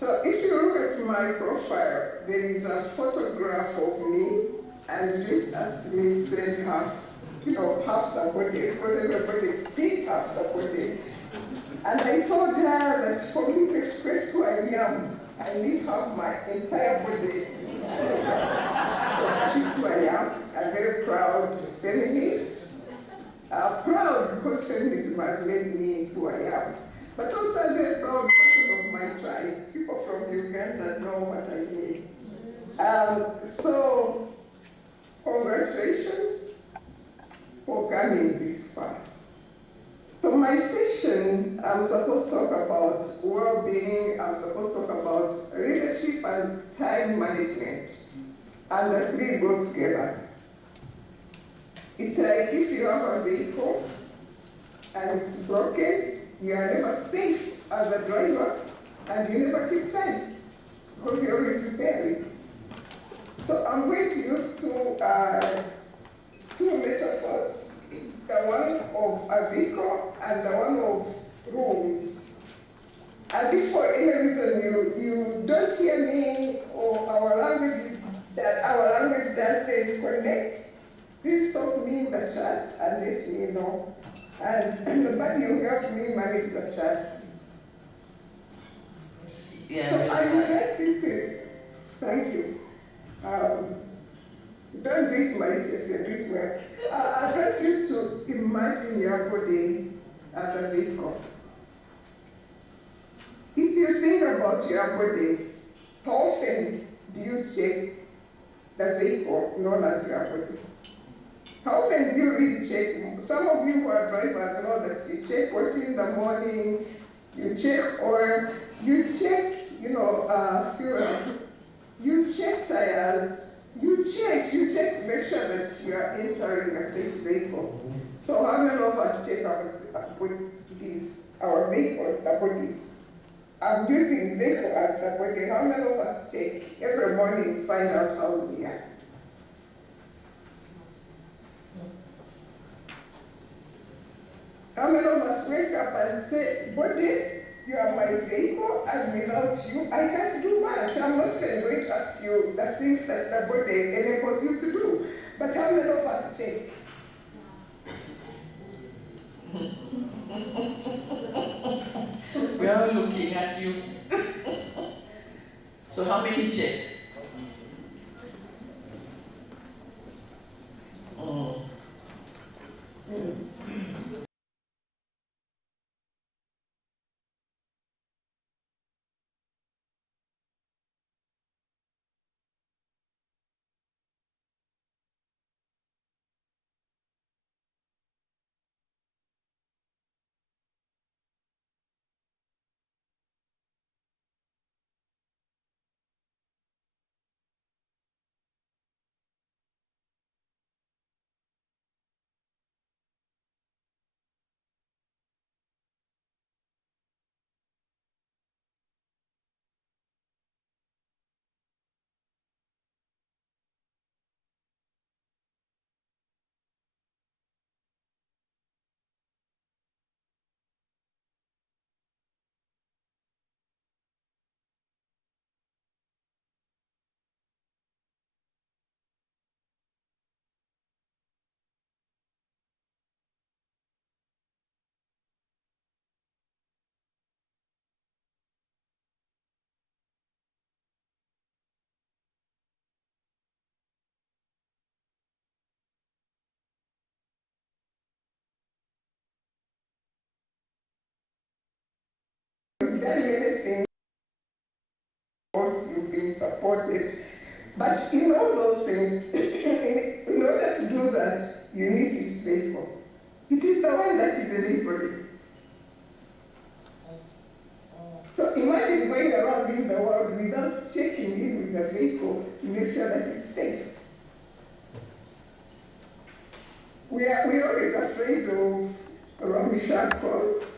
So if you look at my profile, there is a photograph of me, and just asked me to send half, half the body, because everybody picked half the body. And I told her that for me to express who I am, I need to have my entire body. So that is who I am. I'm very proud feminist. Proud because feminism has made me who I am. But also a very proud person of my tribe. People from Uganda know what I mean. So congratulations for coming this far. So my session, I'm supposed to talk about well-being, I'm supposed to talk about leadership and time management. And the three go together. It's like if you have a vehicle and it's broken, you are never safe as a driver and you never keep time because you're always repairing. So I'm going to use two metaphors, the one of a vehicle and the one of rooms. And if for any reason you don't hear me or our language doesn't connect, please stop me in the chat and let me know. And nobody will help me manage the chat. Yeah, So I would like you to, thank you. Don't read my face, read well. I'd like you to imagine your body as a vehicle. If you think about your body, how often do you check the vehicle known as your body? How often do you really check? Some of you who are drivers know that you check oil in the morning, you check oil, you check, fuel, you check tires, you check to make sure that you are entering a safe vehicle. So how many of us check our vehicles, the bodies? I'm using vehicle as the body. How many of us check every morning to find out how we are? How many of us wake up and say, body, you are my vehicle, and without you, I can't do much. I'm not going to ask you the things that the body enables you to do. But how many of us take? We are looking at you. So how many check? Very many things you've been supported. But in all those things, in order to do that, you need this vehicle. It is the one that is enabling. So imagine going around in the world without checking in with the vehicle to make sure that it's safe. We're always afraid of wrong shackles.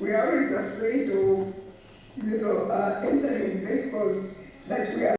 We're always afraid of, entering vehicles that we are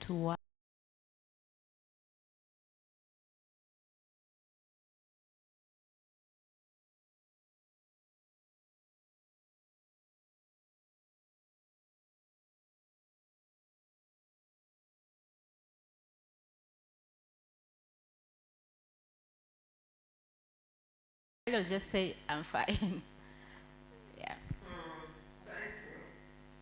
to one. I'll just say I'm fine. Yeah. Thank you.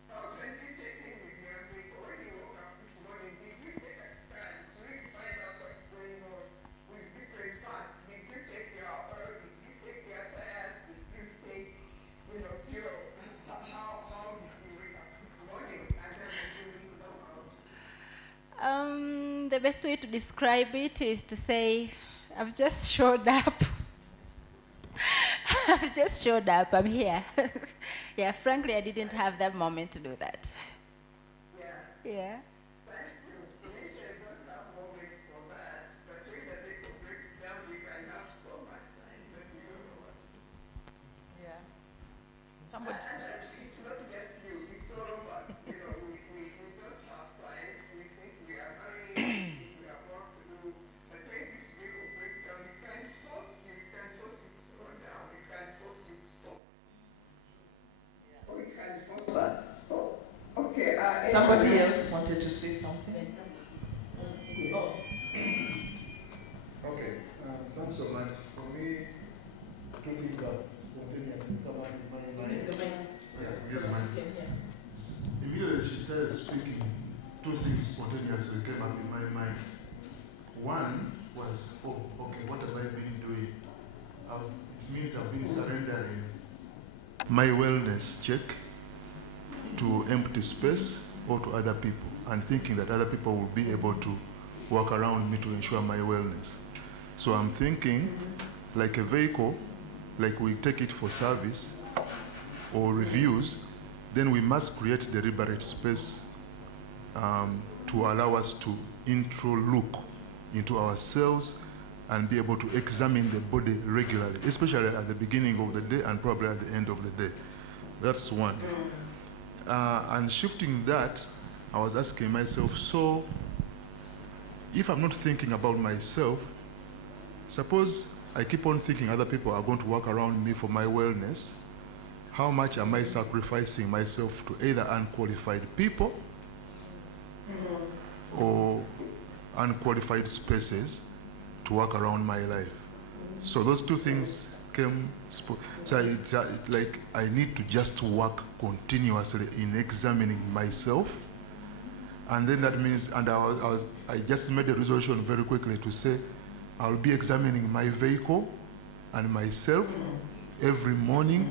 How often do you check in with your people when you woke up this morning? Did you take a scan to really find out what's going on with different parts? Did you check your oil? Did you take your tires? Did you take, your, how did you wake up this morning? And then you really know how. The best way to describe it is to say, I've just showed up. I've just showed up. I'm here. Yeah, frankly, I didn't have that moment to do that. Yeah. Yeah. Thank you. Maybe I don't have moments for that, but when the day breaks down, we can have so much time, but you don't know what. Yeah. Somebody. And actually, it's not just you, it's all of us. We don't have time. We think we are married, we think we have work to do. But when this vehicle breaks down, it can force you to slow down, it can force you to stop. Or it can force us to stop. Okay. Somebody else wanted to say something. Yes. Oh. Okay, thanks so much. For me, two things are spontaneously come up in my mind. Immediately she started speaking, two things spontaneously came up in my mind. One was, okay, what have I been doing? It means I've been surrendering my wellness check to empty space or to other people, and thinking that other people will be able to work around me to ensure my wellness. So I'm thinking, like a vehicle, like we take it for service or reviews, then we must create deliberate space to allow us to intro look into ourselves and be able to examine the body regularly, especially at the beginning of the day and probably at the end of the day. That's one. And shifting that, I was asking myself, so if I'm not thinking about myself, suppose I keep on thinking other people are going to work around me for my wellness, how much am I sacrificing myself to either unqualified people or unqualified spaces to work around my life? So those two things came, so like I need to just work continuously in examining myself. And then that means, and I just made a resolution very quickly to say, I'll be examining my vehicle and myself every morning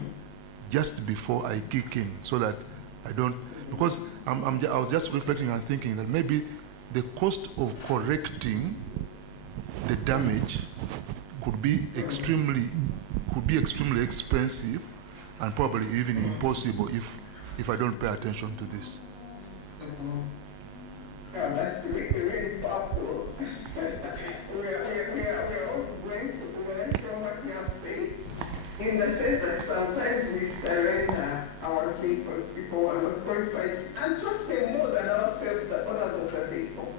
just before I kick in, so that I don't, because I was just reflecting and thinking that maybe the cost of correcting the damage could be extremely expensive and probably even impossible if I don't pay attention to this. That's really powerful. We're all going to learn from what you have said, in the sense that sometimes we surrender our vehicles, people who are not qualified, and trust them more than ourselves, the owners of the vehicle.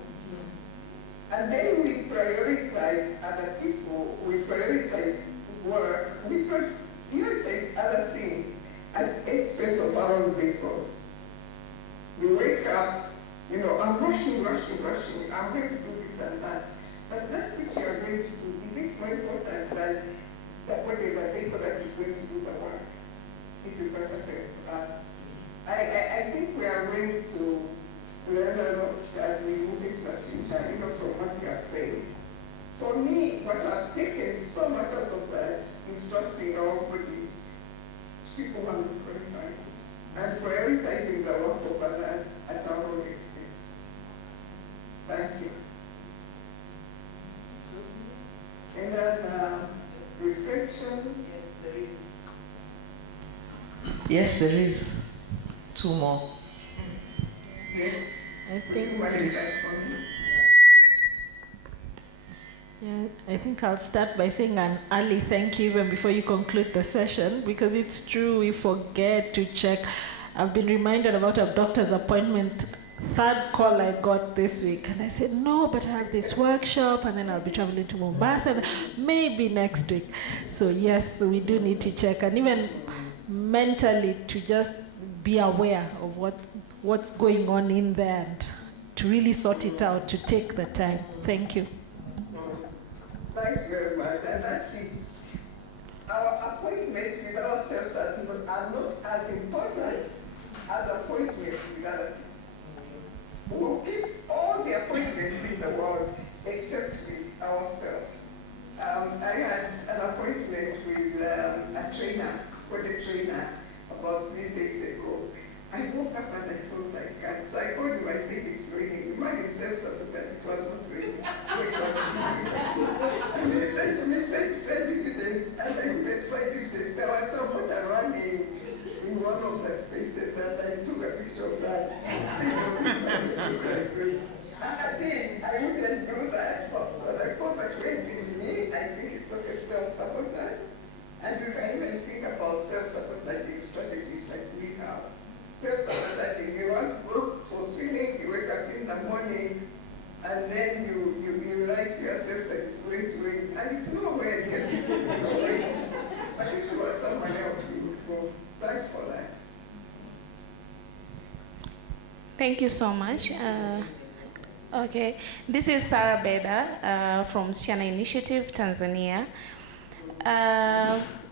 And then we prioritize other people, we prioritize work, we prioritize other things at the expense of our own vehicles. We wake up, I'm rushing, I'm going to do this and that. But that which you are going to do, is it more important than whatever vehicle that is going to do the work? This is what affects us. I think we are going to learn a lot as we move into the future, from what you have said. For me, what I've taken so much out of that is trusting our bodies, people who are not qualified, and prioritizing the work of others at our own expense. Thank you. And then reflections. Yes, there is. Yes, there is. Two more. Yes. I think, What is that for you? yeah, I think I'll start by saying an early thank you even before you conclude the session, because it's true, we forget to check. I've been reminded about a doctor's appointment third call I got this week, and I said, no, but I have this workshop, and then I'll be traveling to Mombasa, and maybe next week. So yes, we do need to check, and even mentally to just be aware of what's going on in there, and to really sort it out, to take the time. Thank you. Thanks very much, and that's it. Our appointments with ourselves are not as important as appointments with other people. We'll keep all the appointments in the world except with ourselves. I had an appointment with a trainer, about 3 days ago. I woke up and I thought I can't. So I called him, I said it's raining. The man himself said that it was not raining. And he said to me, send evidence, and I couldn't find evidence. There was someone running in one of the spaces, and I took a picture of that. And again, I wouldn't do that. So the comment is me, I think it's okay, self-sabotage. And we can even think about self-sabotaging strategies like we have. Self-sabotaging, you want to go for swimming, you wake up in the morning, and then you write to yourself that it's going to rain, and it's nowhere near rain. But if you were someone else, you would go. Thanks for that. Thank you so much. Okay, this is Sarah Beda from Siana Initiative, Tanzania.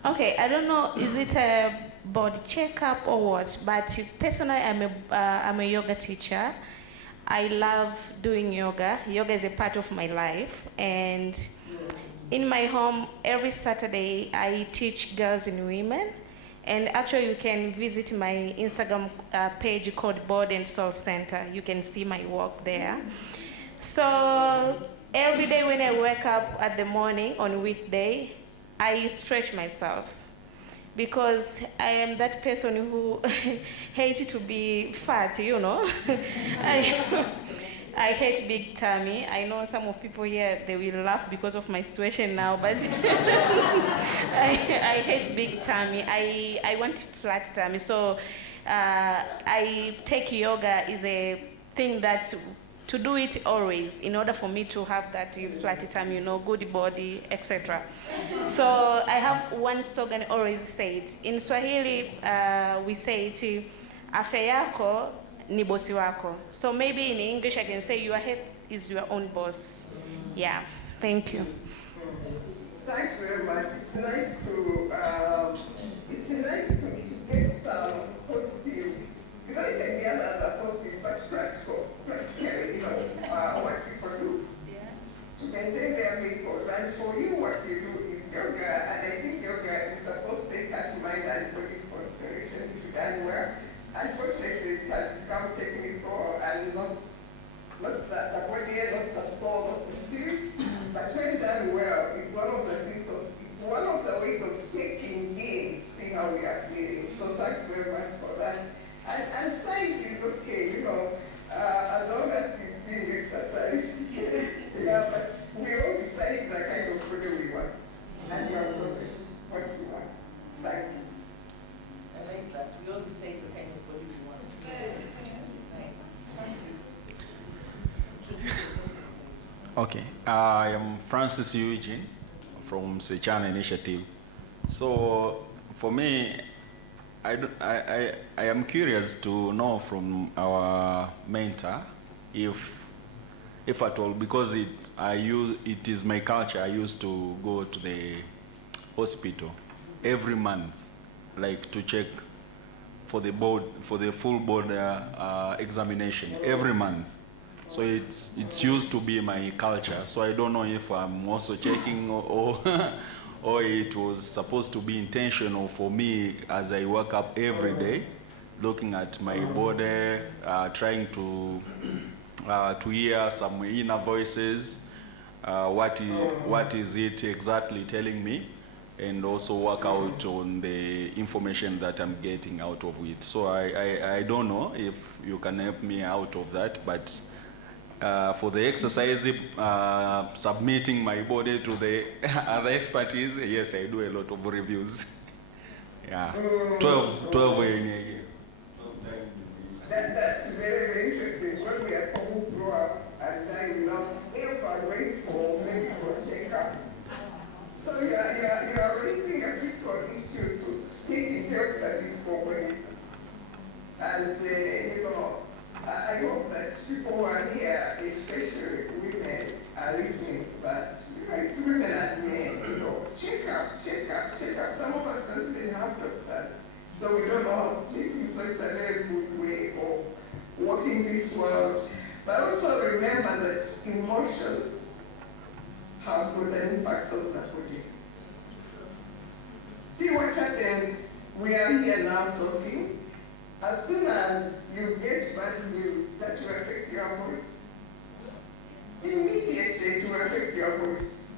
Okay, I don't know, is it a body checkup or what, but personally I'm a yoga teacher. I love doing yoga. Yoga is a part of my life, and in my home every Saturday I teach girls and women, and actually you can visit my Instagram page called Body and Soul Center. You can see my work there. So every day when I wake up at the morning on weekday, I stretch myself, because I am that person who hates to be fat, you know. I hate big tummy. I know some of people here, they will laugh because of my situation now, but I hate big tummy. I want flat tummy. So I take yoga is a thing that to do it always in order for me to have that flat tummy, you know, good body, etc. So I have one slogan always said. In Swahili, we say it, afya yako ni bosi wako. So maybe in English I can say your health is your own boss. Yeah, thank you. Thanks very much. It's nice to get some positive. You know, it can be others are positive, but practical, you know, what people do to maintain their vehicles. And for you, what you do is yoga, and I think yoga is supposed to take heart, mind, and body consideration if done well. Unfortunately, it has become technical and not the body, not the soul, not the spirit. But when done well, it's one of the things it's one of the ways of taking in, see how we are feeling. So thanks very much for that. And science is okay, you know, as long as it's being exercised. Yeah, but we all decide the kind of body we want, and you are choosing what you want. Thank you. I like that. We all decide the kind of body we want. Nice. Francis. Introduce yourself. Okay, I am Francis Eugene from Sechana Initiative. So for me, I am curious to know from our mentor if at all, because it is my culture. I used to go to the hospital every month, like to check for the full board examination every month. So it's used to be my culture. So I don't know if I'm also checking or or it was supposed to be intentional for me as I wake up every day, looking at my body, trying to hear some inner voices, what is it exactly telling me, and also work out on the information that I'm getting out of it. So I don't know if you can help me out of that, but for the exercise, submitting my body to the other expertise, yes, I do a lot of reviews. Yeah, 12 in a year. The That's very, very interesting. When we are people who grow up and die without ever wait for medical checkup. So you are raising a critical issue to taking care of that is for. And I hope that people who are here, especially women, are listening to that. It's women and men, check up. Some of us don't even have doctors, so we don't know how to take you. So it's a very good way of walking this world. But also remember that emotions have got an impact on the body. See what happens. We are here now talking. As soon as you get bad news, that will affect your voice. Immediately it will affect your voice.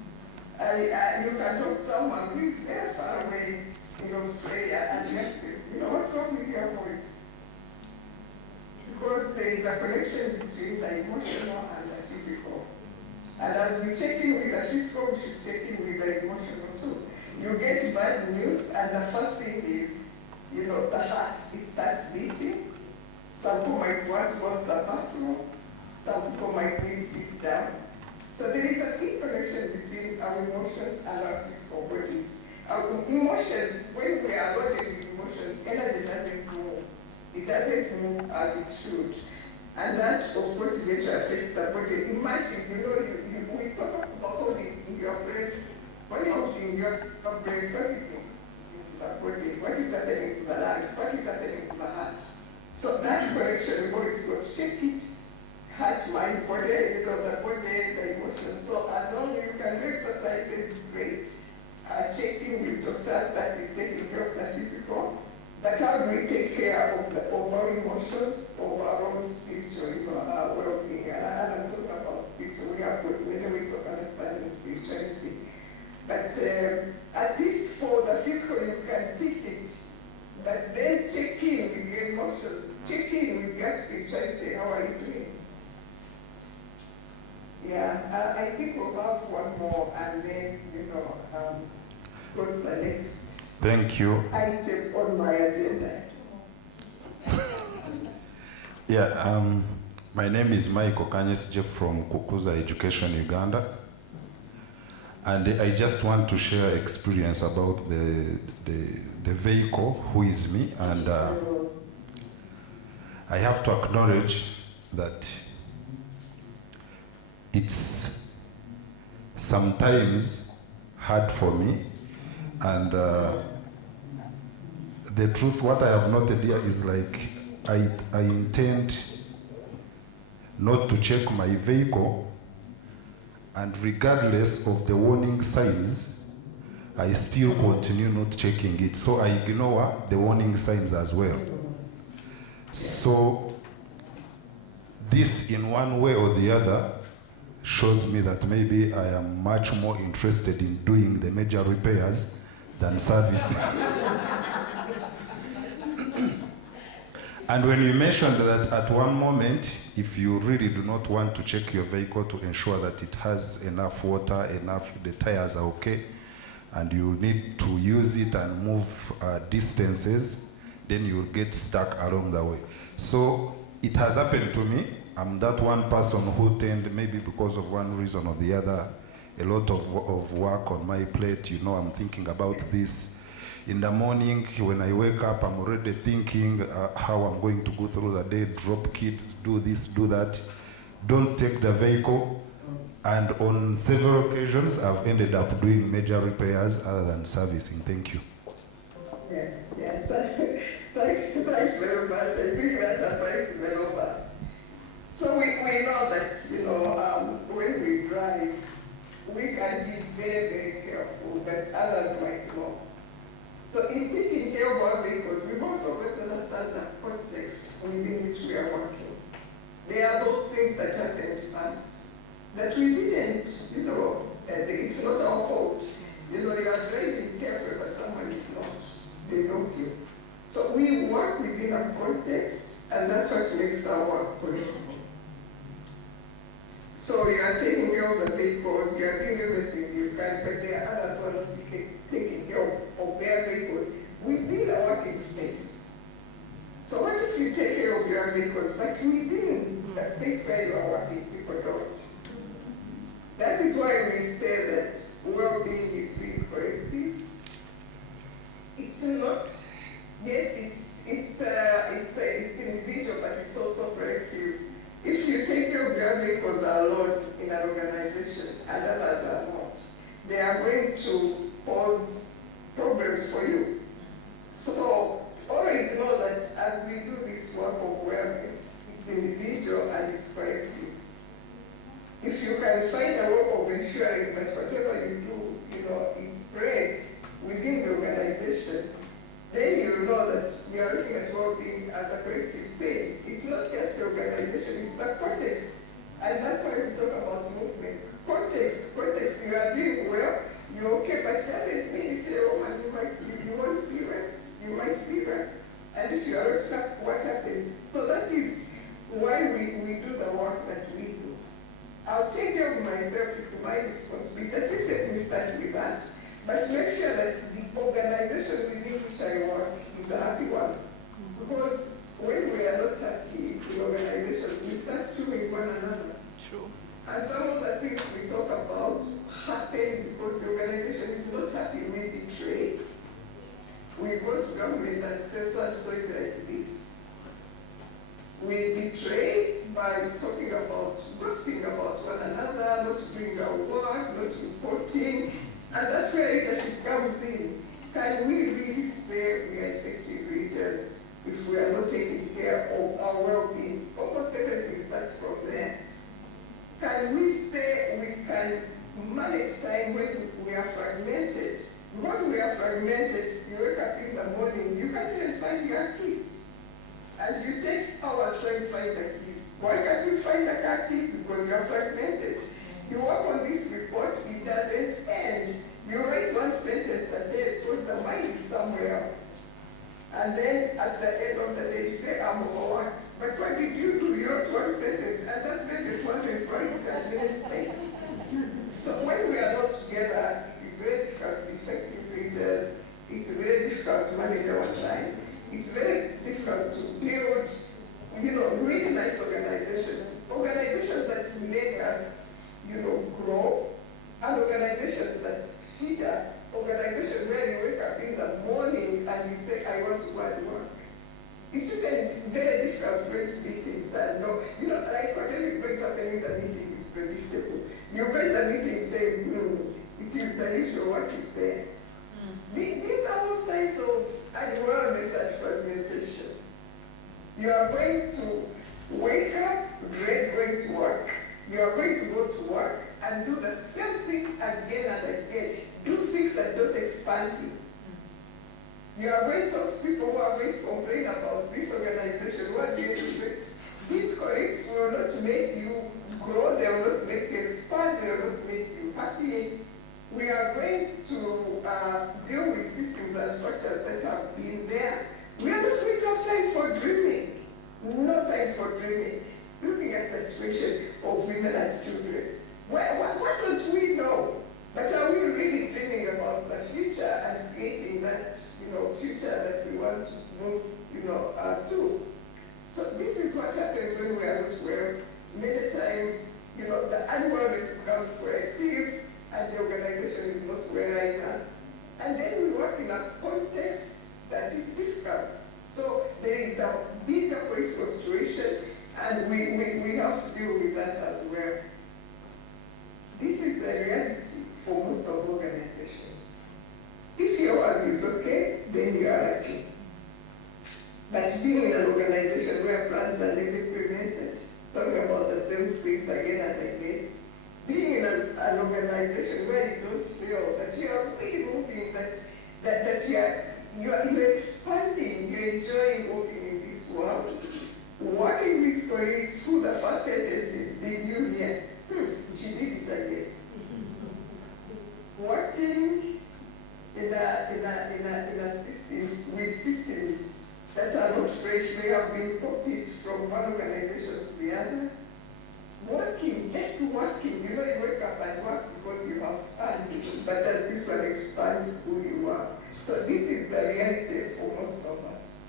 You can talk to someone who is very far away in Australia and ask them, what's wrong with your voice? Because there is a connection between the emotional and the physical. And as we check in with the physical, we should check in with the emotional too. You get bad news, and the first thing is, the heart, it starts beating. Some people might want to go to the bathroom. Some people might need to sit down. So there is a key connection between our emotions and our physical bodies. Our emotions, when we are loaded with emotions, energy doesn't move. It doesn't move as it should. And that, of course, eventually affects the body. Imagine, we talk about holding in your breath. When you're holding your breath, what is it? The body, what is happening to the lungs, what is happening to the heart. So that connection, we've always got to check it. Heart, mind, body, the body, the emotions. So as long as you can do exercises, great. Checking with doctors, that is taking care of the physical. But how do we take care of our emotions, of our own spiritual well-being? And I'm talking about spiritual. We have got many ways of understanding spirituality. But at least for the physical, you can take it. But then check in with your emotions. Check in with your spirituality. How are you doing? Yeah, I think we'll have one more and then, go to the next Thank you. item on my agenda. Yeah, my name is Michael Kanyesije from Kukuza Education, Uganda. And I just want to share experience about the vehicle, who is me, and I have to acknowledge that it's sometimes hard for me, and the truth, what I have noted here is like I intend not to check my vehicle, and regardless of the warning signs, I still continue not checking it. So I ignore the warning signs as well. So this, in one way or the other, shows me that maybe I am much more interested in doing the major repairs than service. And when you mentioned that at one moment, if you really do not want to check your vehicle to ensure that it has enough water, the tires are okay, and you need to use it and move distances, then you'll get stuck along the way. So it has happened to me. I'm that one person who tend, maybe because of one reason or the other, a lot of work on my plate, I'm thinking about this. In the morning, when I wake up, I'm already thinking how I'm going to go through the day, drop kids, do this, do that. Don't take the vehicle. And on several occasions, I've ended up doing major repairs other than servicing. Thank you. Yes. Thanks very much. I think that applies to many of us. So we know that, when we drive, we can be very, very careful, but others might not. So in taking care of our vehicles, we've also got to understand the context within which we are working. There are those things that happened to us that we didn't, it's not our fault. You are driving carefully, but someone is not. They don't you. So we work within a context, and that's what makes our work political. So you are taking care of the vehicles, you are doing everything you can, but there are others who are not taking care of their vehicles within a working space. So what if you take care of your vehicle are doing well, you're okay, but it doesn't mean if you're a woman, you won't be raped, you might be raped. And if you are raped, what happens? So that is why we do the work that we do. I'll take care of myself, it's my responsibility. That is, let me start with that. But make sure that the organization within which I work is a happy one. Because when we are not happy in organizations, we start chewing one another. True. And some of the things we talk about happen because the organization is not happy. We betray. We go to government and say so and so is like this. We betray by talking about, gossiping about one another, not doing our work, not reporting. And that's where leadership comes in. Can we really say we are effective leaders if we are not taking care of our well-being? Almost everything starts from there. Can we say we can manage time when we are fragmented? Because we are fragmented, you wake up in the morning, you can't even find your keys. And you take hours trying to find the keys. Why can't you find the car keys? Because you are fragmented. You work on this report, it doesn't end. You write one sentence a day because the mind is somewhere else. And then at the end of the day, you say, I'm overworked. But what did you do? You wrote one sentence, and that sentence wasn't right that many things. So when we are not together, it's very difficult to be effective leaders. It's very difficult to manage our time. It's very difficult to build, really nice organizations. Organizations that make us, grow, and organizations that feed us. Organizations where you wake up in the morning and you say, I want to go and work. It's even very difficult going to meetings and like whatever is going to happen in the meeting is predictable. You go in the meeting saying, it is the usual, what is there? These are all signs of unwellness and fragmentation. You are going to wake up, dread going to work. You are going to go to work and do the same things again and again. Do things that don't expand you. You are going to talk to people who are going to complain about this organization. What do you expect? These colleagues will not make you grow, they will not make you expand, they will not make you happy. We are going to deal with systems and structures that have been there. We are not going to have time for dreaming. No time for dreaming. Looking at the situation of women and children. What don't we know? But are we really dreaming about the future and creating that, future that we want to move, to? So this is what happens when we are not well. Many times, the unwellness becomes collective and the organization is not well either. And then we work in a context that is difficult. So there is a bigger political situation and we have to deal with that as well. This is the reality for most of organizations. If yours is okay, then you are lucky. But being in an organization where plans are never implemented, talking about the same things again and again, being in an organization where you don't feel that you are really moving, that you are expanding, you're enjoying working in this world, working with colleagues who the first sentence is, did you hear? She did it again. Working in a systems, with systems that are not fresh, they have been copied from one organization to the other. Working, just working, you wake up and work because you have fun, but does this one expand who you are? So this is the reality for most of us.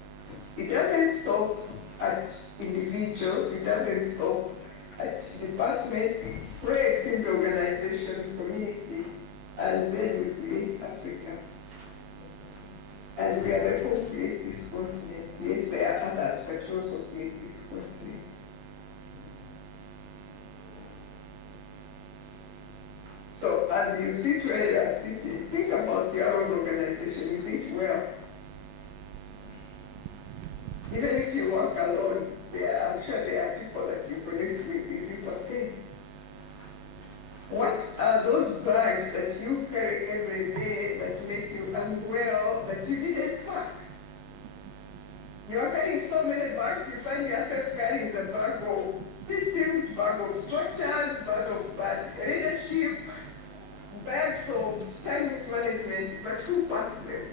It doesn't stop at individuals, it doesn't stop at departments, it spreads in the organization, community, and then we create Africa. And we are able to create this continent. Yes, there are others, but we also create this continent. So as you sit where you are sitting, think about your own organization. Is it well? Even if you work alone, I'm sure there are people that you connect with. Is it okay? What are those bags that you carry every day that make you unwell, that you didn't pack? You are carrying so many bags, you find yourself carrying the bag of systems, bag of structures, bag of bad leadership, bag bags of time management, but who packed them?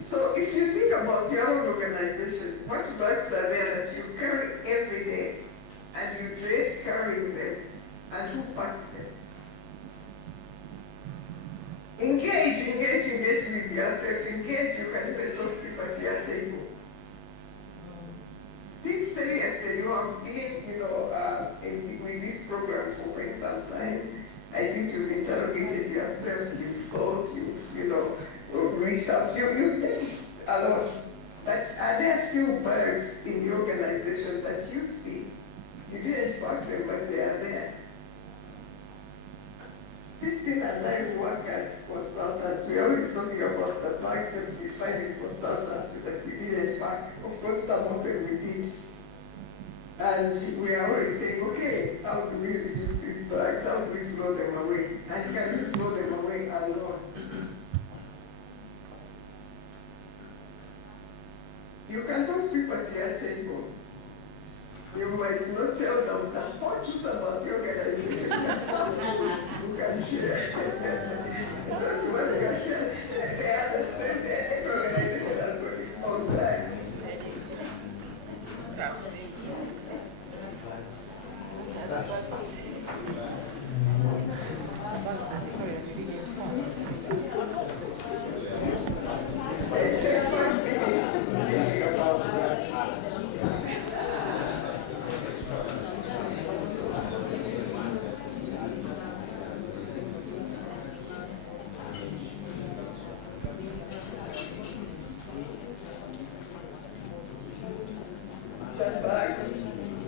So if you think about your own organization, what bags are there that you carry every day and you dread carrying them, and who packed them? Engage with yourself. Engage, you can even talk to people at your table. Think seriously, you have been, with this program for quite some time. I think you've interrogated yourselves, you've thought, you've reached out, you've done a lot. But are there still birds in the organization that you see? You didn't pack them, but they are there. 15 and 9 workers, consultants, we're always talking about the bags that we find in consultants that we didn't pack. Of course, some of them we did. And we are always saying, okay, how do we reduce these bags? How do we throw them away? And can you throw them away alone? You can talk to people at your table. You might not tell them the whole truth about your organization, but some things you can share. Don't worry, you can share. They are the same, every organization has got its own flags.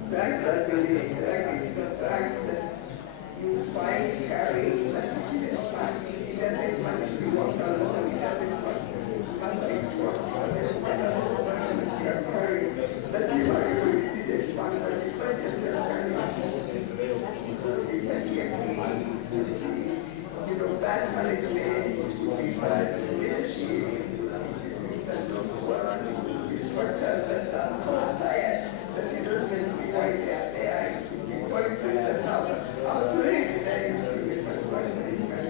Bags are really exactly the bags that you find carrying that you didn't pack. It doesn't matter if you walk alone, it doesn't matter if you walk alone, there's other bags that you are carrying that you are really didn't pack, but you find yourself carrying. It can be bad management, it could be bad leadership, systems that don't work, structures that are so tired that you don't even see why they are there. It could be policies that have outlaid their experience and what they can.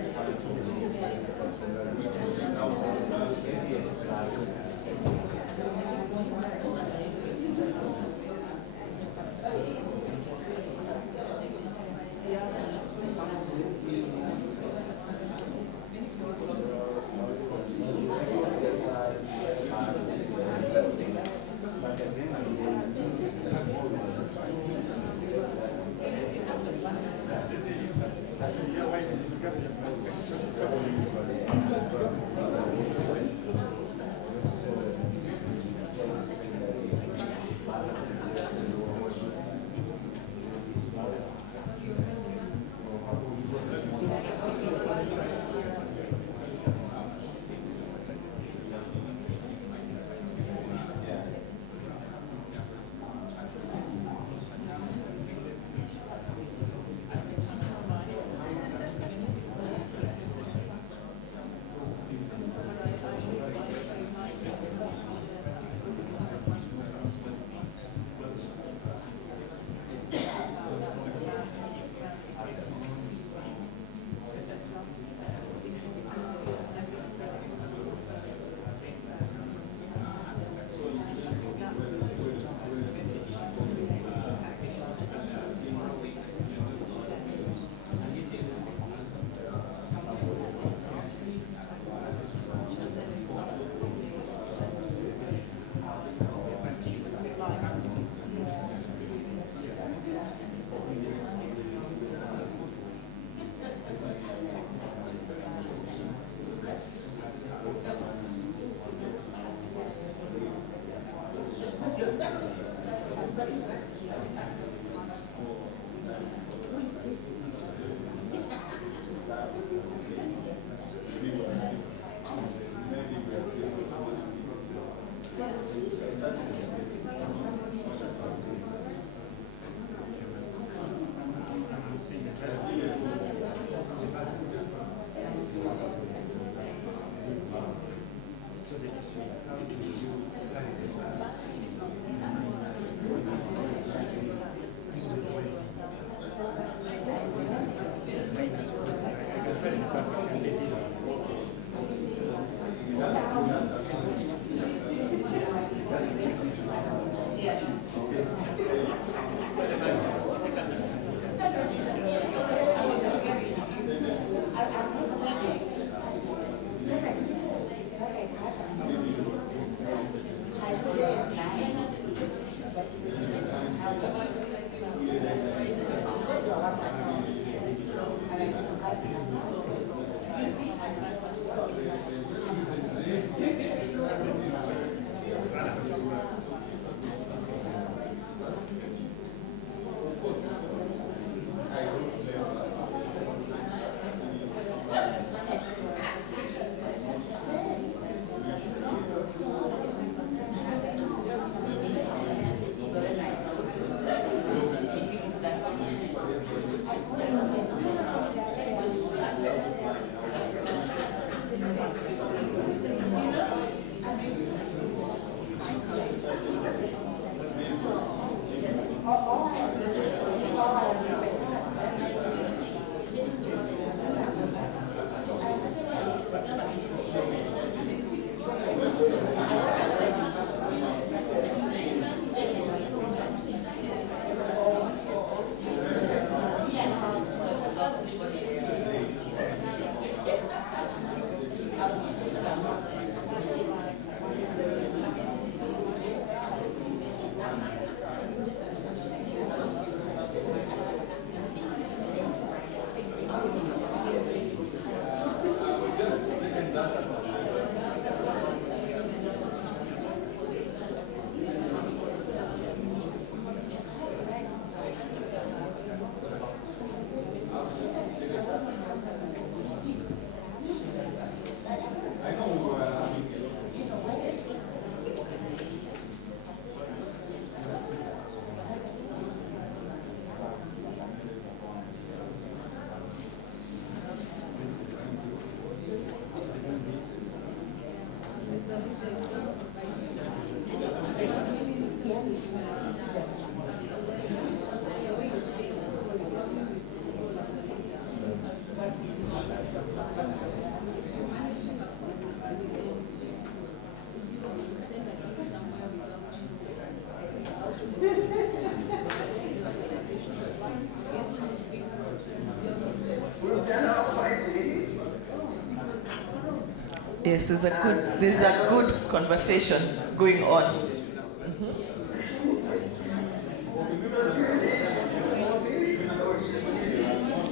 Yes, there's a good conversation going on.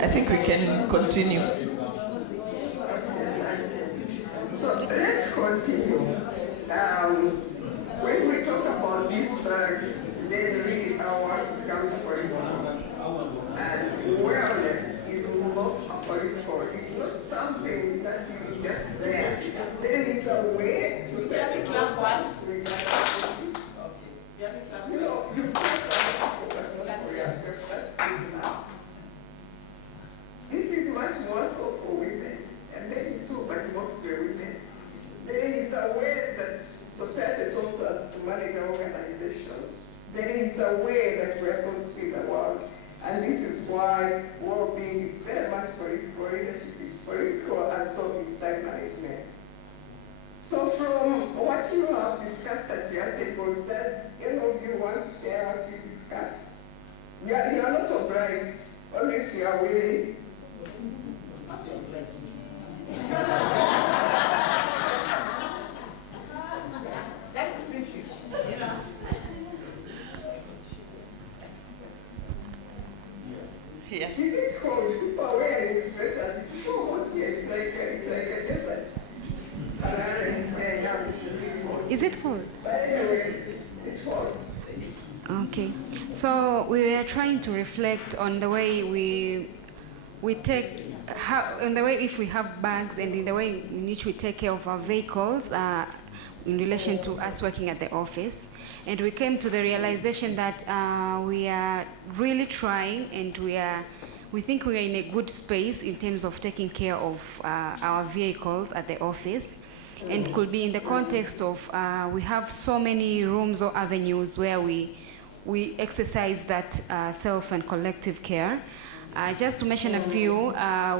I think we can continue. So let's continue. When we talk about these bags, then really our work becomes political. And wellness is not political. It's not something that is just there. There is a way society clap once. You know, you can't focus on for yourself. That's good enough. This is much more so for women, and maybe too, but mostly women. There is a way that society taught us to manage our organizations. There is a way that we are going to see the world. And this is why well-being is very much political, leadership is political, and so is time management. So from what you have discussed at your tables, does any of you want to share what you discussed? You are not obliged, only if you are willing. That's a mystery, you know. Here. Is it cold? People are wearing sweaters. It's so hot here. It's like a desert. Is it cold? But anyway, it's hot. Okay. So we were trying to reflect on the way we take, in the way if we have bags and in the way in which we take care of our vehicles in relation to us working at the office. And we came to the realization that we are really trying, and we think we are in a good space in terms of taking care of our vehicles at the office. And could be in the context of we have so many rooms or avenues where we exercise that self and collective care. Just to mention a few,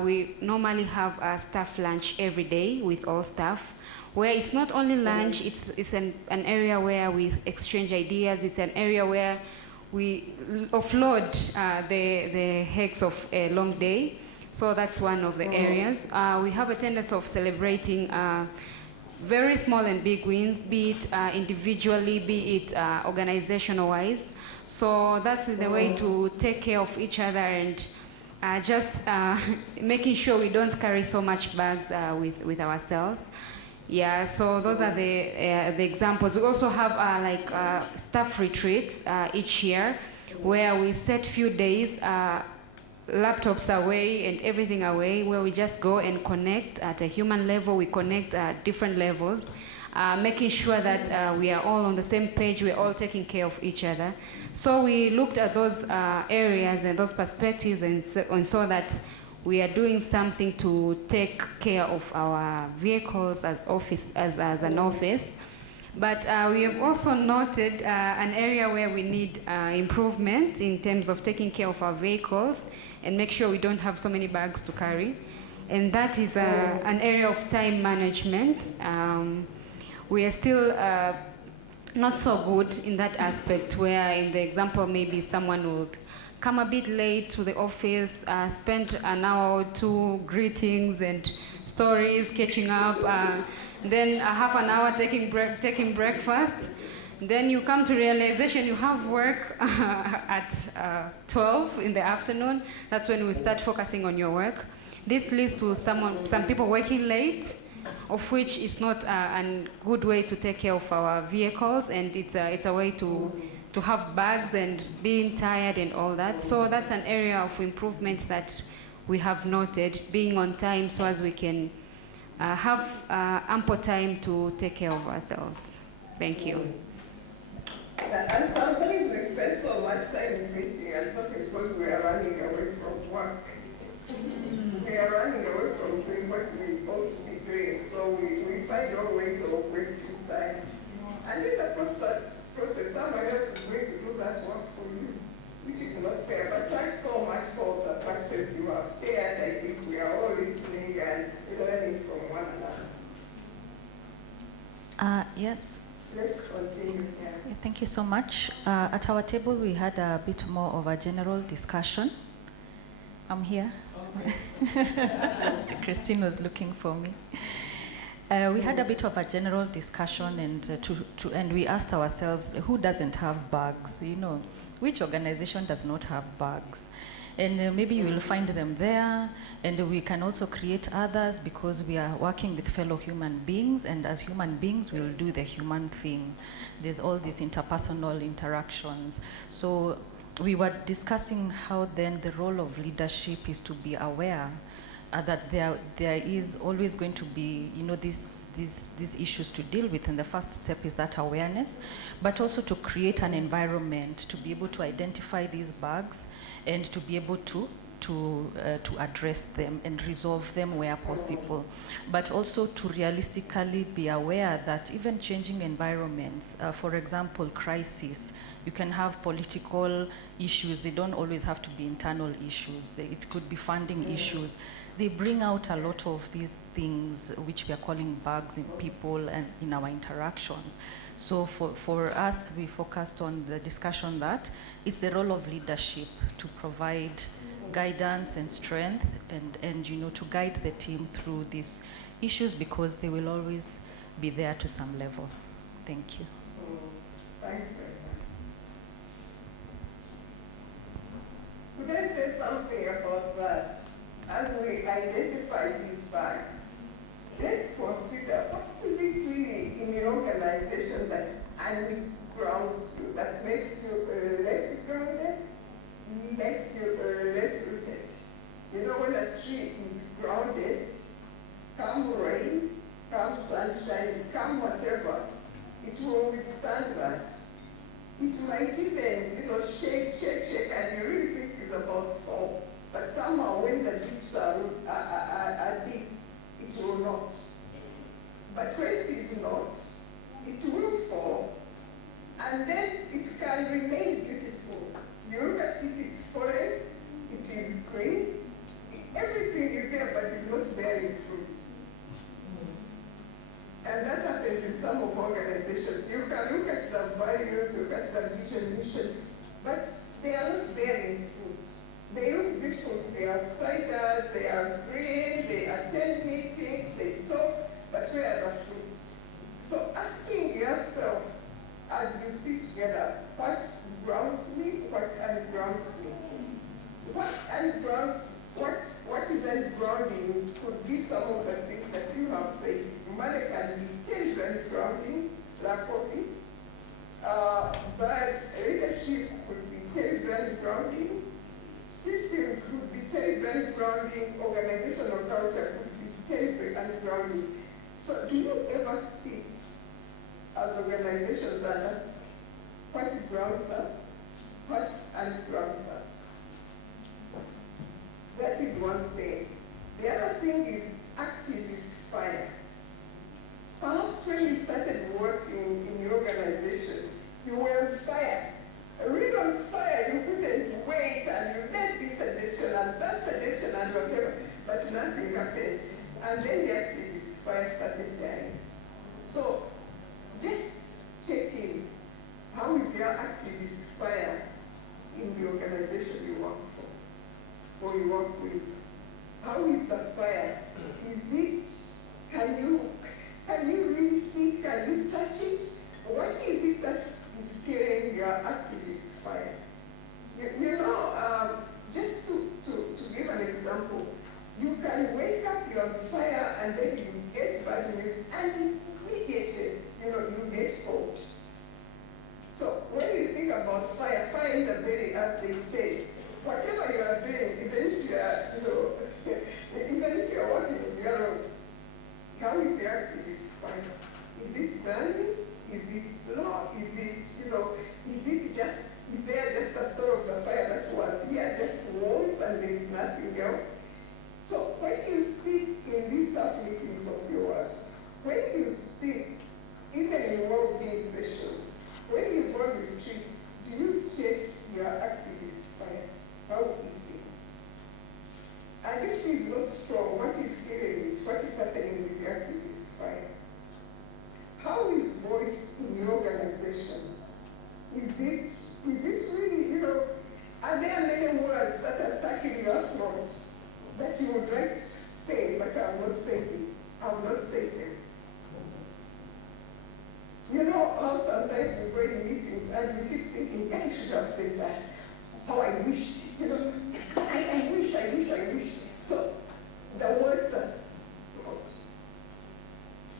we normally have a staff lunch every day with all staff, where it's not only lunch, it's an area where we exchange ideas, it's an area where we offload the hex of a long day. So that's one of the areas. We have a tendency of celebrating very small and big wins, be it individually, be it organizational-wise. So that's the way to take care of each other and just making sure we don't carry so much bags with ourselves. Yeah, so those are the examples. We also have staff retreats each year where we set few days, laptops away and everything away, where we just go and connect at a human level. We connect at different levels, making sure that we are all on the same page, we're all taking care of each other. So we looked at those areas and those perspectives and saw that we are doing something to take care of our vehicles as an office. But we have also noted an area where we need improvement in terms of taking care of our vehicles and make sure we don't have so many bags to carry. And that is an area of time management. We are still not so good in that aspect, where in the example maybe someone would come a bit late to the office, spend an hour or two greetings and stories, catching up, then a half an hour taking breakfast. Then you come to realization you have work at 12 in the afternoon. That's when we start focusing on your work. This leads to some people working late, of which is not a good way to take care of our vehicles, and it's a way to have bags and being tired and all that. So that's an area of improvement that we have noted, being on time so as we can have ample time to take care of ourselves. Thank you. And sometimes we spend so much time in meeting and talking because we are running away from work. We are running away from doing what we ought to be doing, so we find all ways of wasting time. And in the process, someone else is going to do that work for you, which is not fair. But thanks so much for the practice you have shared. I think we are all listening and learning from one another. Yes. Let's continue. Thank you so much. At our table, we had a bit more of a general discussion. I'm here. Christine was looking for me. We had a bit of a general discussion, and we asked ourselves, who doesn't have bugs? You know, which organization does not have bugs? And maybe you will find them there, and we can also create others because we are working with fellow human beings, and as human beings, we'll do the human thing. There's all these interpersonal interactions. So we were discussing how then the role of leadership is to be aware that there is always going to be, you know, these issues to deal with, and the first step is that awareness, but also to create an environment to be able to identify these bugs and to be able to address them and resolve them where possible, but also to realistically be aware that even changing environments, for example, crisis, you can have political issues. They don't always have to be internal issues. It could be funding issues. They bring out a lot of these things which we are calling bugs in people and in our interactions. So for us, we focused on the discussion that it's the role of leadership to provide guidance and strength and you know, to guide the team through these issues because they will always be there to some level. Thank you. Thanks very much. Could I say something about that? As we identify these bugs, let's consider what is it really in your organization that ungrounds you, that makes you less grounded, makes you less rooted. You know, when a tree is grounded, come rain, come sunshine, come whatever, it will withstand that. It might even, you know, shake, and you really think it's about to fall. But somehow when the leaves are deep, it will not. But when it is not, it will fall, and then it can remain beautiful. You look at it, it's foreign, it is green, everything is there, but it's not bearing fruit. And that happens in some of organizations. You can look at the values, look at the vision, mission, but they are not bearing fruit. They look beautiful to the outsiders, they are green, they attend meetings, they talk, but where are the fruits? So asking yourself, as you sit together, what grounds me, what ungrounds me? What is ungrounding could be some of the things that you have said. Money can be terribly grounding, lack of it. But leadership could be terribly grounding. Systems could be terribly grounding. Organizational culture could be terribly ungrounding. So do you ever sit as organizations and ask what grounds us, what ungrounds us? That is one thing. The other thing is activist fire. Perhaps when you started working in your organization, you were on fire. Real on fire, you couldn't wait and you made this suggestion and that suggestion and whatever, but nothing happened. And then the activist fire started dying. So just check in. How is your activist fire in the organization you work for or you work with? How is that fire? Is it, can you really see it? Can you touch it? What is it that is carrying your activist fire? You know, just to give an example, you can wake up, you're on fire, and then you get bad news, and immediately, you know, you get cold. So when you think about fire, fire in the belly, as they say, whatever you are doing, even if you are, you know, even if you are working in your own, how is your activist fire? Is it burning? Is it low? Is it, you know, is there just a sort of the fire that was here, just warmth and there is nothing else? So when you sit in these staff meetings of yours, when you sit, even in well-being sessions, when you go to retreats, do you check your activist fire? How is it? And if it's not strong, what is killing it? What is happening with your activist fire? How is voice in your organization? Is it really, you know, are there many words that are stuck in your throat that you would like to say, but I will not say them? I will not say them. how sometimes we go in meetings and we keep thinking, I should have said that. How I wish, I wish. So the words are not.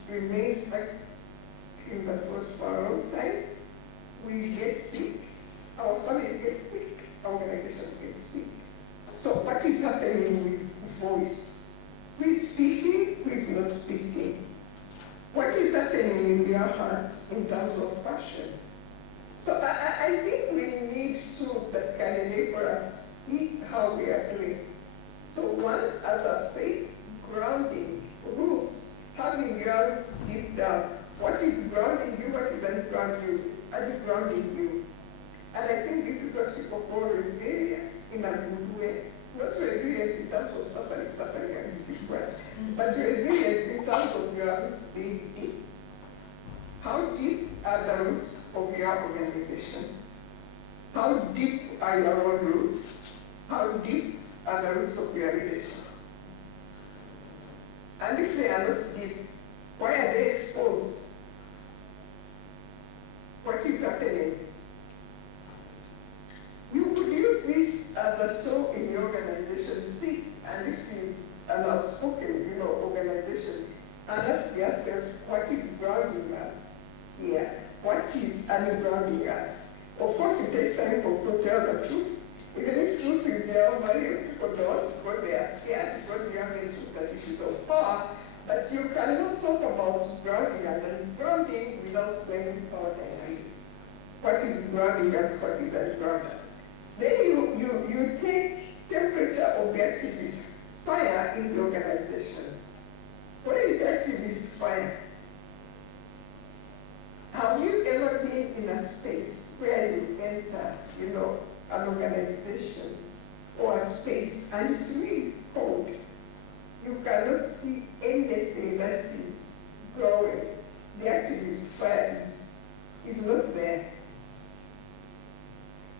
It remains like in the thought for a long time. We get sick, our families get sick, our organizations get sick. So what is happening with voice? Who is speaking, who is not speaking? What is happening in their heart in terms of passion? So I think we need tools that can enable us to see how we are doing. So one, as I've said, grounding, roots, having your roots deep down. What is grounding you, what is ungrounding you? And I think this is what people call resilience in a good way. Not resilience in terms of suffering and different, but resilience in terms of your roots being deep. How deep are the roots of your organization? How deep are your own roots? How deep are the roots of your relation? And if they are not deep, why are they exposed? What is happening? You could use this as a tool in your organization. Sit, and if it is an outspoken, organization, and ask yourself, what is grounding us here? What is ungrounding us? Of course, it takes time for people to tell the truth. Even if truth is your value, people don't because they are scared, because you haven't looked at issues of power. But you cannot talk about grounding and ungrounding without knowing power dynamics. What is grounding us? What is ungrounding us? Then you take temperature of the activist fire in the organization. What is activist fire? Have you ever been in a space where you enter, an organization or a space and it's really cold? You cannot see anything that is growing. The activist fire is not there.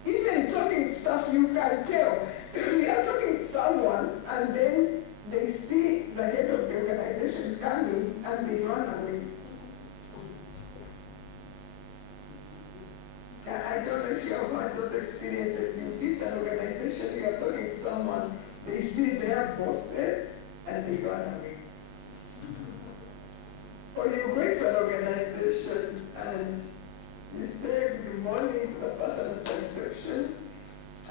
Even talking stuff, you can tell. We are talking to someone, and then they see the head of the organization coming, and they run away. I don't know if you have had those experiences. You visit an organization, you are talking to someone, they see their bosses, and they run away. Or you go to an organization, and you say good morning to the person at the reception,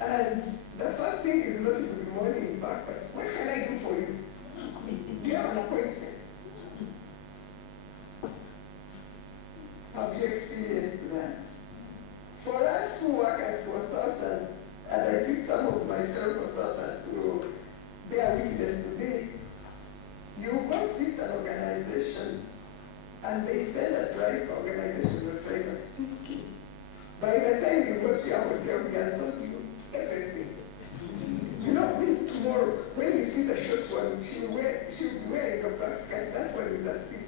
and the first thing is not good morning back, but what can I do for you? Do you have an appointment? Have you experienced that? For us who work as consultants, and I think some of my fellow consultants will bear witness to this, you go to visit an organization, and they send a driver, organizational driver, speaking. By the time you go to your hotel, he has told you everything. Tomorrow, when you see the short one, she'll be wearing a black skirt. That one is a thief.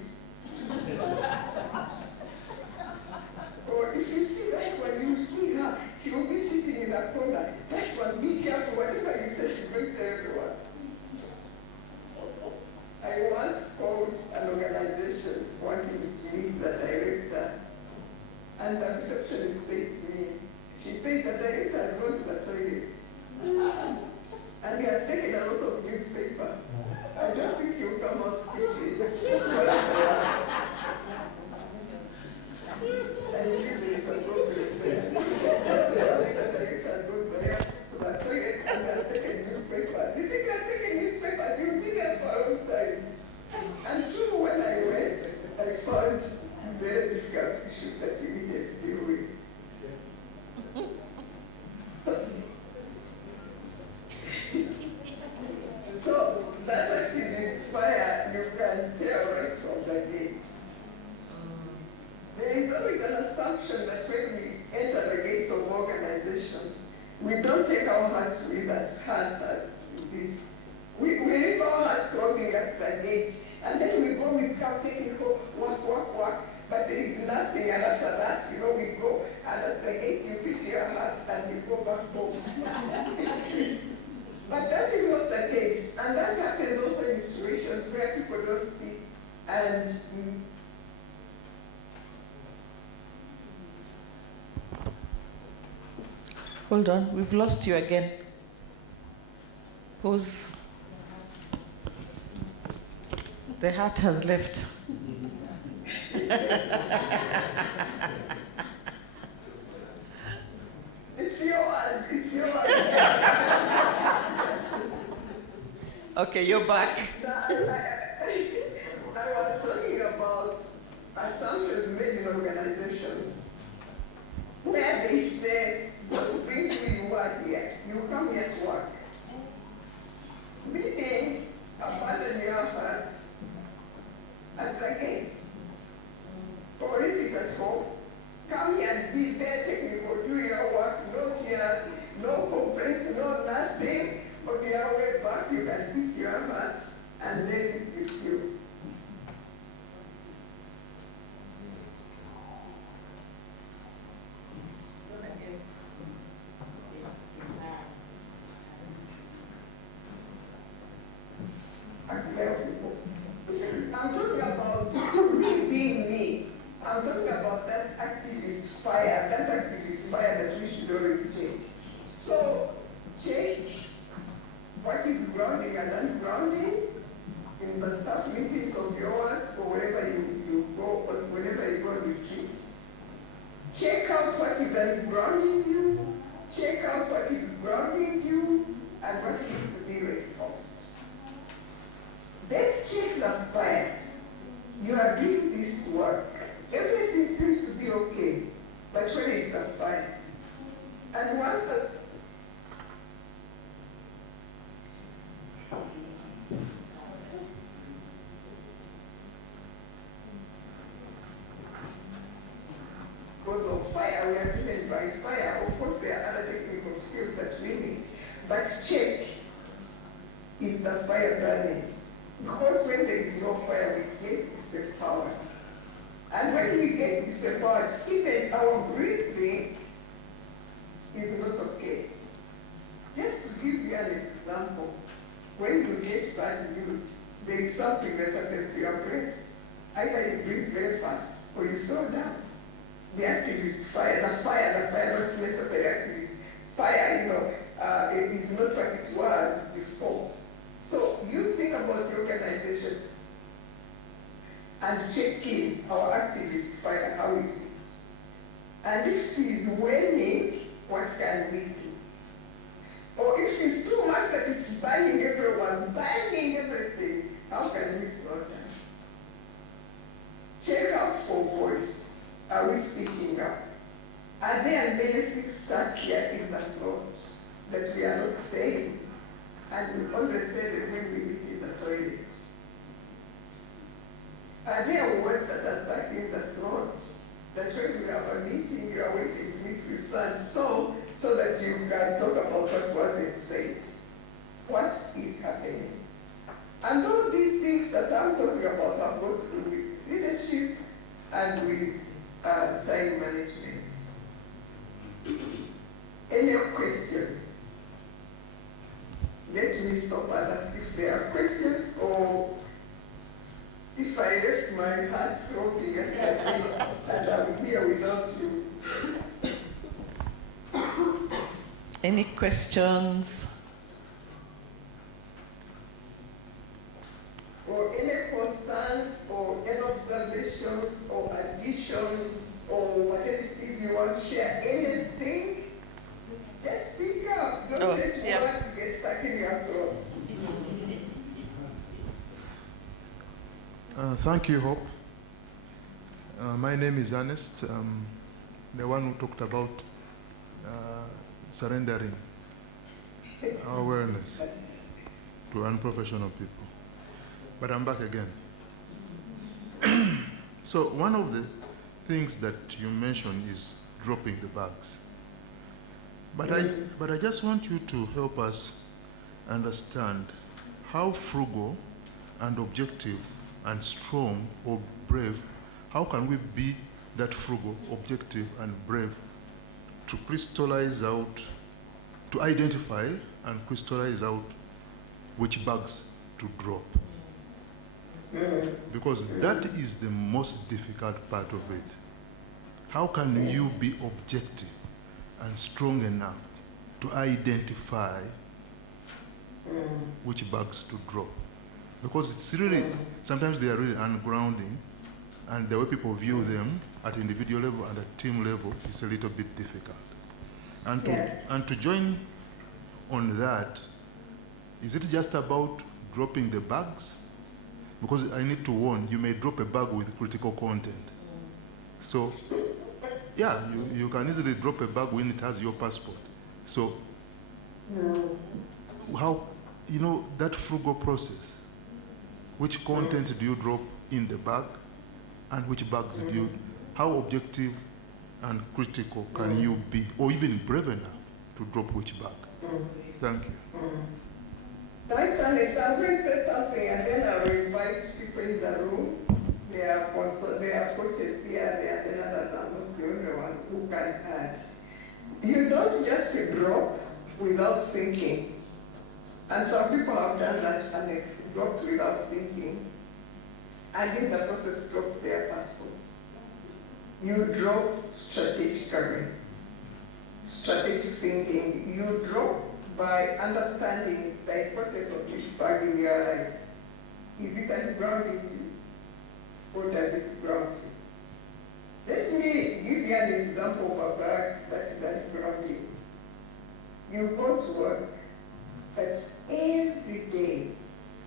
Or if you see that one, you see her, she will be sitting in a corner. That one, be careful. Whatever you say, she's going to tell everyone. I once called an organization wanting to meet the director, and the receptionist said to me, she said the director has gone to the toilet, and he has taken a lot of newspaper. I don't think he'll come out quickly. And usually it's a problem there. The director has gone there to the toilet and has taken newspapers. You think he has taken newspapers? He'll be there for a long time. And true, when I went, I found very difficult issues that we needed to deal with. So that activist fire, you can tell right from the gate. There is always an assumption that when we enter the gates of organizations, we don't take our hearts with us, hunters in this. We leave our hearts walking at the gate, and then we come taking home, walk, but there is nothing, and after that, we go, and at the gate you pick your hearts and you go back home. But that is not the case, and that happens also in situations where people don't see, and Hold on, we've lost you again. Pause. The heart has left. It's yours, it's yours. Okay, you're back. I was talking about assumptions made in organizations where they say, don't bring who you are here, you come here to work. Meaning, abandon your heart at the gate. Or if it's at home, come here and be there technical, do your work, no tears, no complaints, no nothing. On your way back, you can pick your mat and leave it with you. I'm talking about me being me. I'm talking about that activist fire that we should always take. So, check what is grounding and ungrounding in the staff meetings of yours or wherever you go, or whenever you go on retreats. Check out what is ungrounding you, check out what is grounding you, and what needs to be reinforced. Then check the fire. You are doing this work. Everything seems to be okay, but where is the fire? And once the because of fire, we are driven by fire. Of course, there are other technical skills that we need. But check, is the fire burning? Because when there is no fire, we get disempowered. And when we get disempowered, even our breathing is not okay. Just to give you an example, when you get bad news, there is something that happens to your breath. Either you breathe very fast or you slow down. The activist fire, the fire, not necessarily activist. Fire, it is not what it was before. So you think about the organization and check in our activist fire, how is it? And if it is waning, what can we do? Or if it's too much that it's burning everyone, burning everything, how can we slow down? Check out for voice. Are we speaking up? Are there medicines stuck here in the throat that we are not saying? And we always say that when we meet in the toilet. Are there words that are stuck in the throat that when you have a meeting, you are waiting to meet with so and so that you can talk about what wasn't said? What is happening? And all these things that I'm talking about have got to do with leadership and with time management. Any questions? Let me stop and ask if there are questions, or if I left my heart throbbing and I'm here without you. Any questions? Or any concerns, or any observations, or additions, or whatever it is you want to share, anything, just speak up. Don't let words get stuck in your throat. Thank you, Hope. My name is Ernest, the one who talked about surrendering our awareness to unprofessional people. But I'm back again. So one of the things that you mentioned is dropping the bags. But I just want you to help us understand how frugal and objective and strong or brave, how can we be that frugal, objective, and brave to crystallize out, to identify and crystallize out which bags to drop? Because that is the most difficult part of it. How can you be objective and strong enough to identify which bags to drop. Because it's really, sometimes they are really ungrounding, and the way people view them at individual level and at team level is a little bit difficult. And to join on that, is it just about dropping the bags? Because I need to warn, you may drop a bag with critical content. So, yeah, you can easily drop a bag when it has your passport. So, how, you know, that frugal process, which content do you drop in the bag and which bags do you, how objective and critical can you be, or even brave enough to drop which bag? Thank you. Thanks, Alice. I'm going to say something and then I will invite people in the room. There are coaches here, there are others, I'm not the only one who can add. You don't just drop without thinking. And some people have done that and they dropped without thinking. And in the process dropped their passports. You drop strategically. Strategic thinking. You drop by understanding the importance of this bag in your life. Is it ungrounding you, or does it ground you? Let me give you an example of a bag that is ungrounding. You go to work, but every day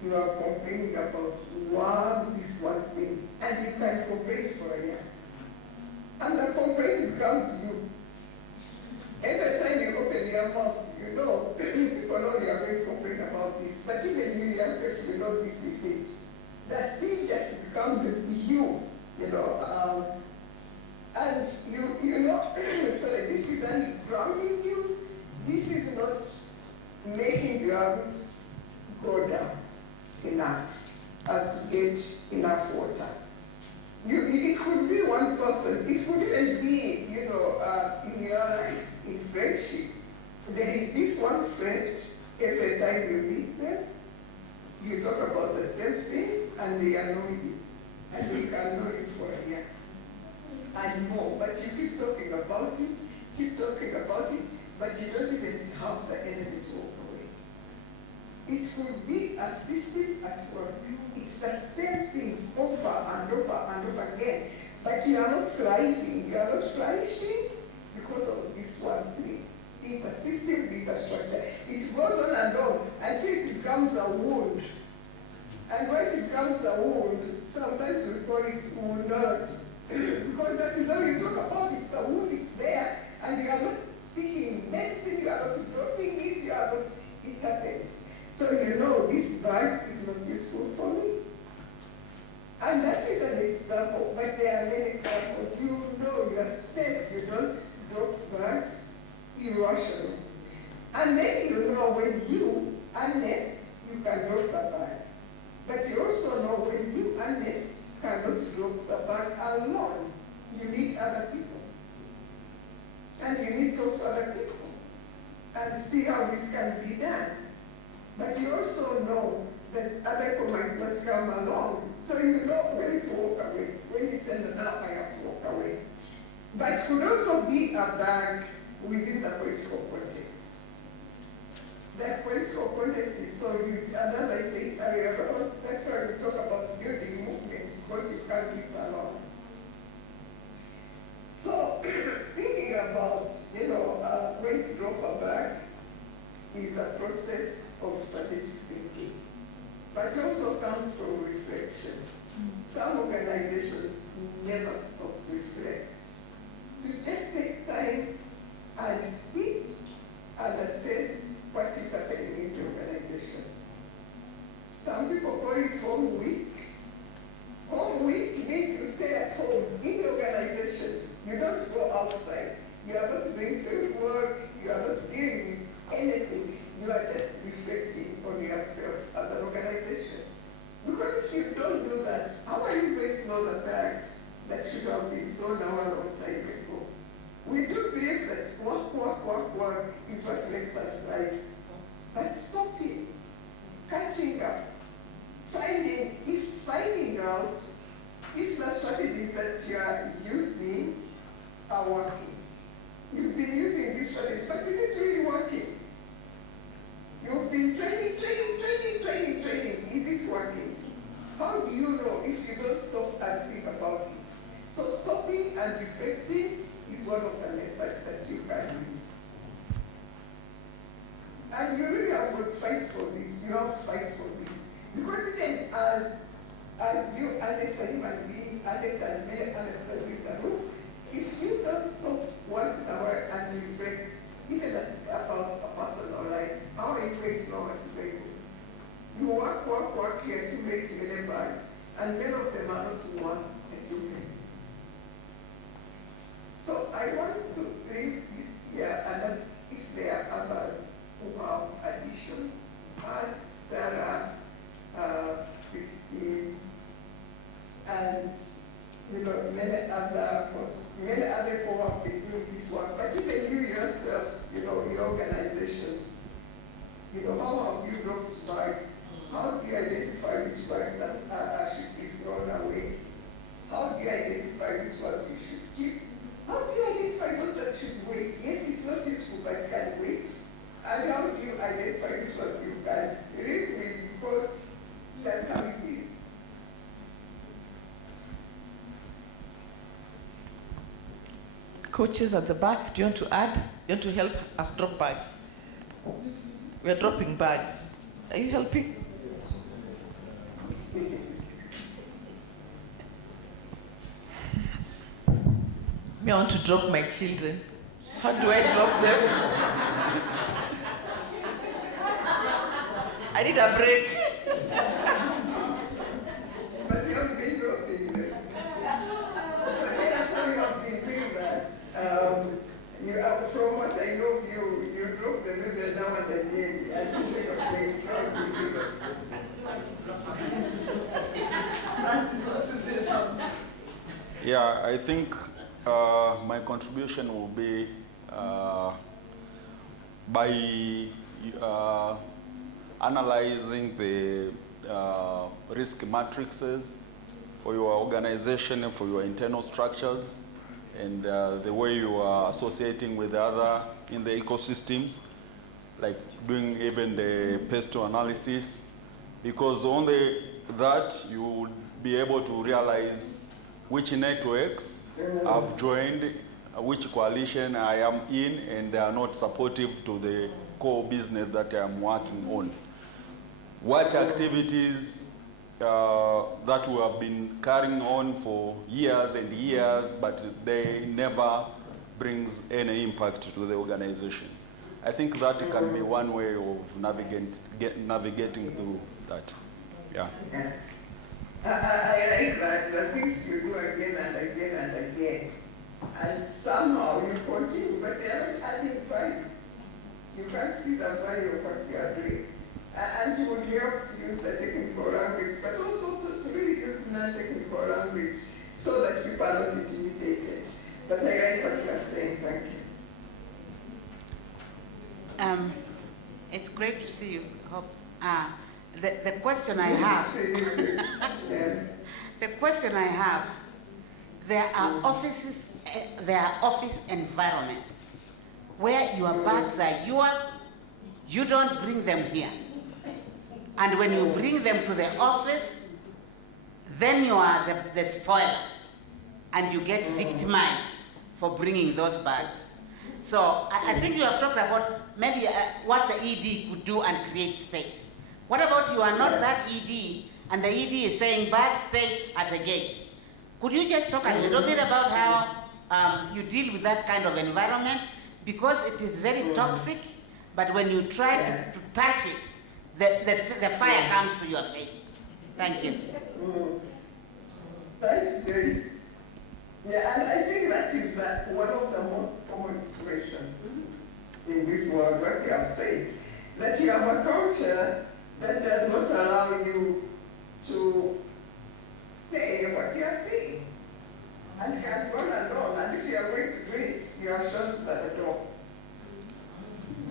you are complaining about this one thing, and you can complain for a year. And the complaint becomes you. Every time you open your mouth, you know, people know you are going to complain about this, but even you yourself, you know this is it. That thing just becomes you, you know, and you know, sorry, this isn't grounding you, this is not making your roots go down enough as to get enough water. It could be one person, it could even be, you know, in your life, in friendship. There is this one friend, every time you meet them, you talk about the same thing and they annoy you. And they can annoy you for a year and more. But you keep talking about it, but you don't even have the energy to walk away. It could be a system at work. It's the same things over and over and over again. But you are not thriving, you are not flourishing because of this one thing. It's a system, it's a structure. It goes on and on until it becomes a wound. And when it becomes a wound, sometimes we call it woundology. Because that is how you talk about it. The wound is there, and you are not seeking medicine, you are not dropping it, you are not, it happens. So you know this bag is not useful for me. And that is an example, but there are many examples. You know, you assess, you don't drop bags irrationally. And then you know when you honest, you can drop the bag. But you also know when you honest, cannot drop the bag alone. You need other people. And you need to talk to other people and see how this can be done. But you also know that other people might not come along. So you know when to walk away. When you say, no, now I have to walk away. But it could also be a bag within the political context. The political context is so huge. And as I said earlier, that's why we talk about building movements, because you can't do it alone. So thinking about, you know, when to drop a bag is a process of strategic thinking. But it also comes from reflection. Some organizations never stop to reflect. To just take time and sit and assess what is happening in the organization. Some people call it home week. Home week means you stay at home in the organization. You don't go outside. You are not doing field work. You are not dealing with anything. You are just reflecting on yourself as an organization. Because if you don't do that, how are you going to know the bags that should have been thrown out a long time ago? We do believe that work is what makes us thrive. But stopping, catching up, finding out if the strategies that you are using are working. You've been using this strategy, but is it really working? do you know if you don't stop and think about it? So stopping and reflecting is one of the methods that you can use. And you really have to fight for this. You have to fight for this. Because even as you understand human being, understand many understand, if you don't stop once in a while and reflect, even about a personal life, how are you going to know what's going on? You work, you accumulate many bags, and many of them are not one accumulate. So I want to leave this here, and as if there are others who have additions, and Sarah, Christine, and many other who have been doing this work, but even you yourselves, your organizations, how have you dropped bags? How do you identify which bags should be thrown away? How do you identify which ones you should keep? How do you identify those that should wait? Yes, it's not useful, but it can wait. And how do you identify which ones you can live with? Because that's how it is. Coaches at the back, do you want to add? Do you want to help us drop bags? We're dropping bags. Are you helping? Me, I want to drop my children. How do I drop them? I need a break. But you have been dropping them. So you have been doing that. From what I know of you, you drop them every now and again, and you think of things, how do you do that? Francis wants to say something. Yeah, I think my contribution will be by analyzing the risk matrices for your organization and for your internal structures, and the way you are associating with other in the ecosystems, like doing even the pestle analysis, because only that you would be able to realize which networks I've joined, which coalition I am in, and they are not supportive to the core business that I am working on. What activities that we have been carrying on for years and years, but they never brings any impact to the organizations. I think that can be one way of navigating through that. Yeah. I like that, the things you do again and again and again. And somehow you continue, but they are not adding value. You can't see the value of what you are doing. And you would help to use the technical language, but also to really use non-technical language so that people are not intimidated. But I like what you are saying. Thank you. It's great to see you. Hope. The question I have, the question I have, there are offices, there are office environments where your bags are yours, you don't bring them here. And when you bring them to the office, then you are the spoiler, and you get victimized for bringing those bags. So I think you have talked about maybe what the ED could do and create space. What about you are not that ED, and the ED is saying bags stay at the gate? Could you just talk a little bit about how you deal with that kind of environment? Because it is very toxic, but when you try to touch it, the fire comes to your face. Thank you. Thanks, Grace. Yeah, and I think that is one of the most common situations in this world, what you have said, that you have a culture that does not allow you to say what you are saying, and can go on and on, and if you are going to do it, you are shown to the door.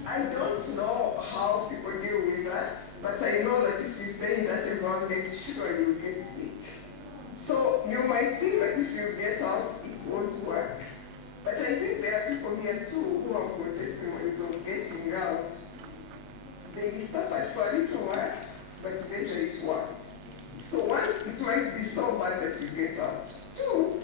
I don't know how people deal with that, but I know that if you stay in that environment, sure you get sick. So you might think that if you get out, it won't work. But I think there are people here too who have good testimonies of getting out. They suffered for a little while, but eventually it worked. So once it might one that you get out. Two,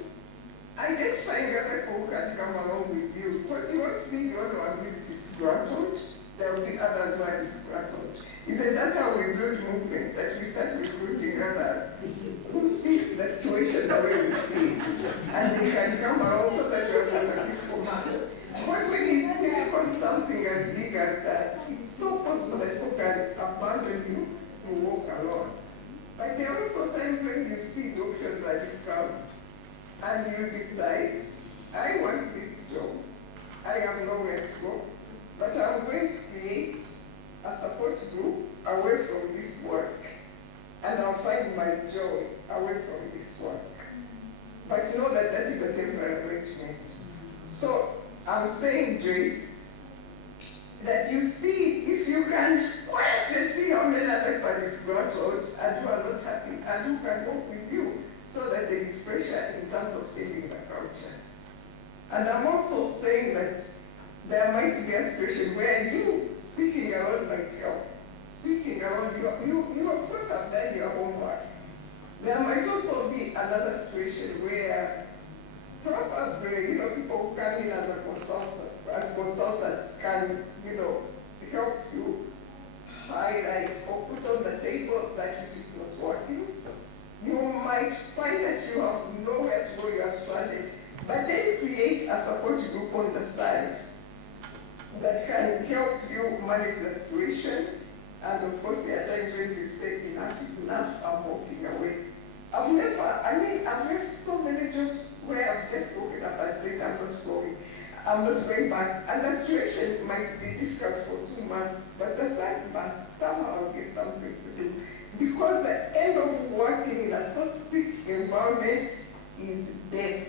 identifying other people who can come along with you. Because you won't be the only one who is disgruntled. There will be others who are disgruntled. Isn't that how we build movements, that we start recruiting others who see the situation the way we see it, and they can come along so that you have a critical mass. Because when you pick on something as big as that, it's so possible that people can abandon you to walk alone. But there are also times when you see the options are difficult, and you decide, I want this job, I have nowhere to go, but I'm going to create a support group away from this work, and I'll find my joy away from this work. But know that that is a temporary arrangement. So I'm saying, Joyce, that you see, if you can quietly see how many other people are disgruntled and who are not happy and who can work with you, so that there is pressure in terms of changing the culture. And I'm also saying that there might be a situation where you, speaking alone might help. Speaking alone, you of course have done your homework. There might also be another situation where probably, people who come in as a consultant, as consultants can, help you highlight or put on the table that which is not working. You might find that you have nowhere to go, you are stranded, but then create a support group on the side that can help you manage the situation. And of course, there are times when you say enough is enough, I'm walking away. I've left so many jobs where I've just woken up and said, I'm not going back. And the situation might be difficult for 2 months, but the third month, somehow I'll get something to do. Because the end of working in a toxic environment is death.